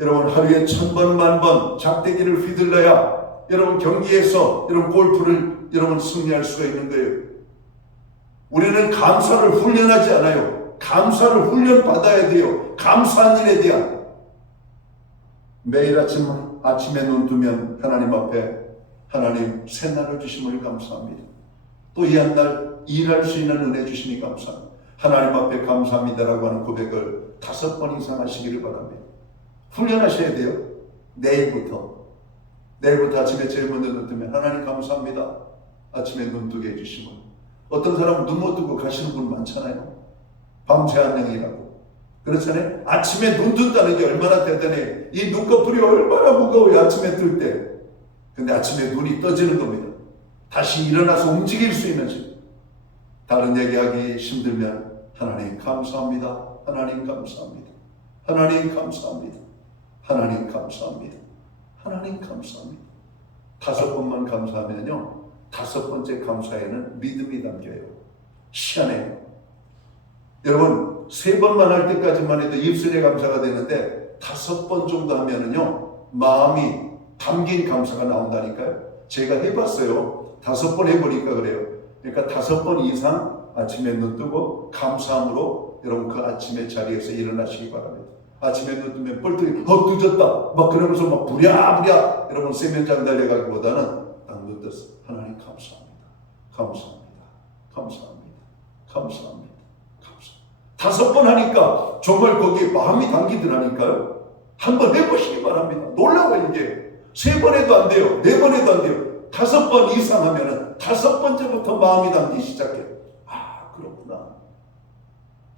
여러분 하루에 1000번, 10,000번 작대기를 휘둘러야 여러분 경기에서 여러분 골프를 여러분 승리할 수가 있는 거예요. 우리는 감사를 훈련하지 않아요. 감사를 훈련받아야 돼요. 감사한 일에 대한. 매일 아침에 눈 뜨면 하나님 앞에 하나님 새날을 주심을 감사합니다. 또 이 한 날 일할 수 있는 은혜 주시니 감사합니다. 하나님 앞에 감사합니다라고 하는 고백을 5번 이상 하시기를 바랍니다. 훈련하셔야 돼요. 내일부터 아침에 제일 먼저 눈 뜨면 하나님 감사합니다. 아침에 눈 뜨게 해주시면. 어떤 사람은 눈 못 뜨고 가시는 분 많잖아요. 밤새 안녕이라고. 그렇잖아요. 아침에 눈 뜬다는 게 얼마나 대단해. 이 눈꺼풀이 얼마나 무거워요. 아침에 뜰 때. 근데 아침에 눈이 떠지는 겁니다. 다시 일어나서 움직일 수 있는지. 다른 얘기하기 힘들면 하나님 감사합니다. 하나님 감사합니다. 하나님 감사합니다. 하나님 감사합니다. 하나님 감사합니다. 5번만 감사하면요, 5번째 감사에는 믿음이 담겨요. 희한해요. 여러분 3번만 할 때까지만 해도 입술의 감사가 되는데 5번 정도 하면은요 마음이 담긴 감사가 나온다니까요. 제가 해봤어요. 5번 해보니까 그래요. 그러니까 5번 이상 아침에 눈 뜨고 감사함으로 여러분 그 아침에 자리에서 일어나시기 바랍니다. 아침에 눈 뜨면 뻘떡이 늦었다 막 그러면서 막 부랴부랴 여러분 세면장 달려가기보다는 딱 눈 떴어. 하나님 감사합니다. 감사합니다. 감사합니다. 감사합니다. 감사합니다. 5번 하니까 정말 거기에 마음이 담기더라니까요. 한번 해보시기 바랍니다. 놀라워요. 이게 3번 해도 안 돼요. 4번 해도 안 돼요. 5번 이상 하면은 5번째부터 마음이 담기 시작해요. 아, 그렇구나.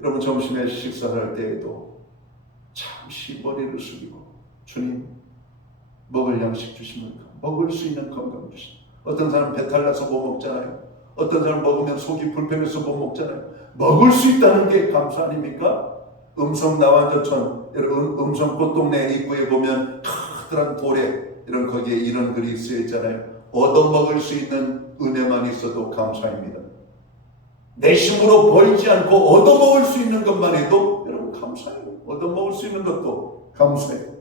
여러분 점심에 식사를 할 때에도 잠시 머리를 숙이고 주님 먹을 양식 주시면 먹을 수 있는 건강 주시면. 어떤 사람 배탈 나서 못 먹잖아요. 어떤 사람 먹으면 속이 불편해서 못 먹잖아요. 먹을 수 있다는 게 감사 아닙니까? 음성 나완저촌 여러분 음성 꽃동네 입구에 보면 커다란 돌에 이런 거기에 이런 글이 쓰여 있잖아요. 얻어먹을 수 있는 은혜만 있어도 감사입니다. 내 힘으로 벌지 않고 얻어먹을 수 있는 것만 해도 여러분 감사해요. 얻어먹을 수 있는 것도 감사해요.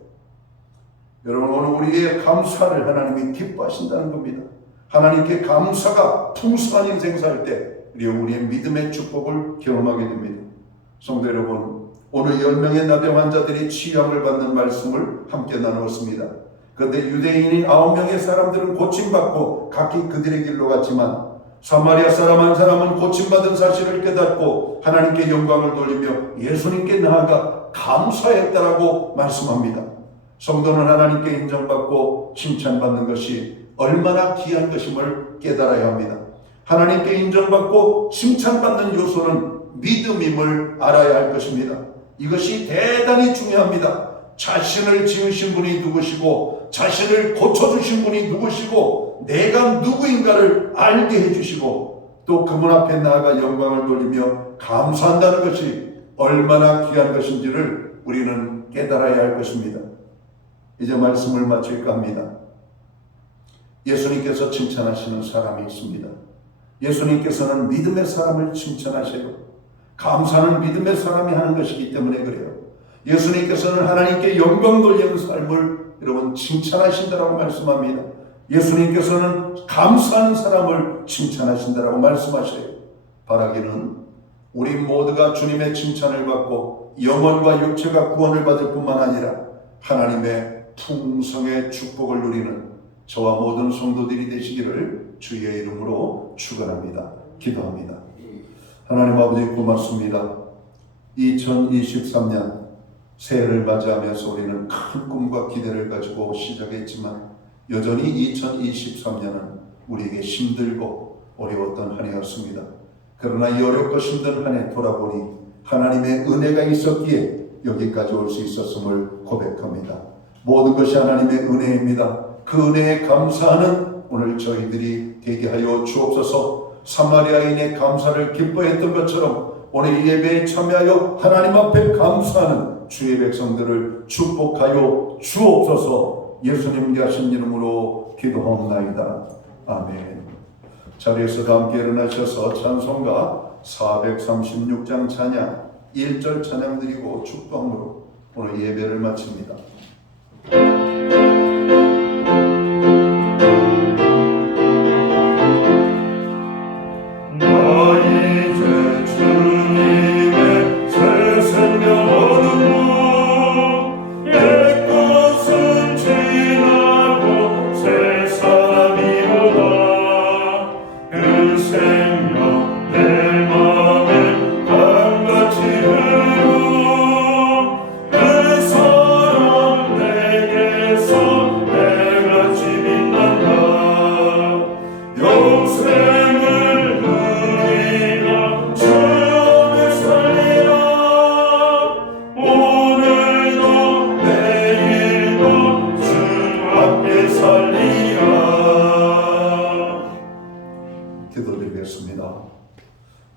여러분 오늘 우리의 감사를 하나님이 기뻐하신다는 겁니다. 하나님께 감사가 풍성한 인생 살 때 우리의 믿음의 축복을 경험하게 됩니다. 성도 여러분, 오늘 10명의 나병 환자들이 치유함을 받는 말씀을 함께 나누었습니다. 그런데 유대인인 9명의 사람들은 고침받고 각기 그들의 길로 갔지만 사마리아 사람 한 사람은 고침받은 사실을 깨닫고 하나님께 영광을 돌리며 예수님께 나아가 감사했다라고 말씀합니다. 성도는 하나님께 인정받고 칭찬받는 것이 얼마나 귀한 것임을 깨달아야 합니다. 하나님께 인정받고 칭찬받는 요소는 믿음임을 알아야 할 것입니다. 이것이 대단히 중요합니다. 자신을 지으신 분이 누구시고 자신을 고쳐주신 분이 누구시고 내가 누구인가를 알게 해주시고 또 그분 앞에 나아가 영광을 돌리며 감사한다는 것이 얼마나 귀한 것인지를 우리는 깨달아야 할 것입니다. 이제 말씀을 마칠까 합니다. 예수님께서 칭찬하시는 사람이 있습니다. 예수님께서는 믿음의 사람을 칭찬하셔요. 감사는 믿음의 사람이 하는 것이기 때문에 그래요. 예수님께서는 하나님께 영광 돌리는 삶을 여러분 칭찬하신다라고 말씀합니다. 예수님께서는 감사하는 사람을 칭찬하신다라고 말씀하셔요. 바라기는 우리 모두가 주님의 칭찬을 받고 영혼과 육체가 구원을 받을 뿐만 아니라 하나님의 풍성의 축복을 누리는 저와 모든 성도들이 되시기를 주의 이름으로 축원합니다. 기도합니다. 하나님 아버지 고맙습니다. 2023년 새해를 맞이하면서 우리는 큰 꿈과 기대를 가지고 시작했지만 여전히 2023년은 우리에게 힘들고 어려웠던 한 해였습니다. 그러나 이 어렵고 힘든 한 해 돌아보니 하나님의 은혜가 있었기에 여기까지 올 수 있었음을 고백합니다. 모든 것이 하나님의 은혜입니다. 그 은혜에 감사하는 오늘 저희들이 되게 하여 주옵소서. 사마리아인의 감사를 기뻐했던 것처럼 오늘 이 예배에 참여하여 하나님 앞에 감사하는 주의 백성들을 축복하여 주옵소서. 예수님께 하신 이름으로 기도하옵나이다. 아멘. 자리에서 함께 일어나셔서 찬송가 436장 찬양 1절 찬양 드리고 축복함으로 오늘 예배를 마칩니다.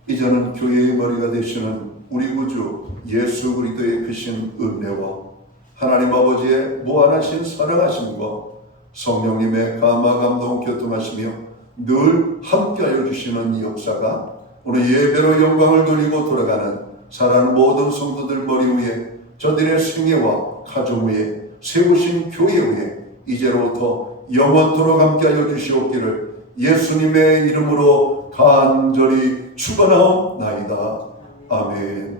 이제는 교회의 머리가 되시는 우리 구주 예수 그리스도의 크신 은혜와 하나님 아버지의 무한하신 사랑하심과 성령님의 감화 감동 교통하시며 늘 함께하여 주시는 이 역사가 오늘 예배로 영광을 돌리고 돌아가는 사랑하는 모든 성도들 머리 위에 저들의 생애와 가정 위에 세우신 교회 위에 이제로부터 영원토록 함께하여 주시옵기를 예수님의 이름으로 간절히 축원하옵나이다. 아멘.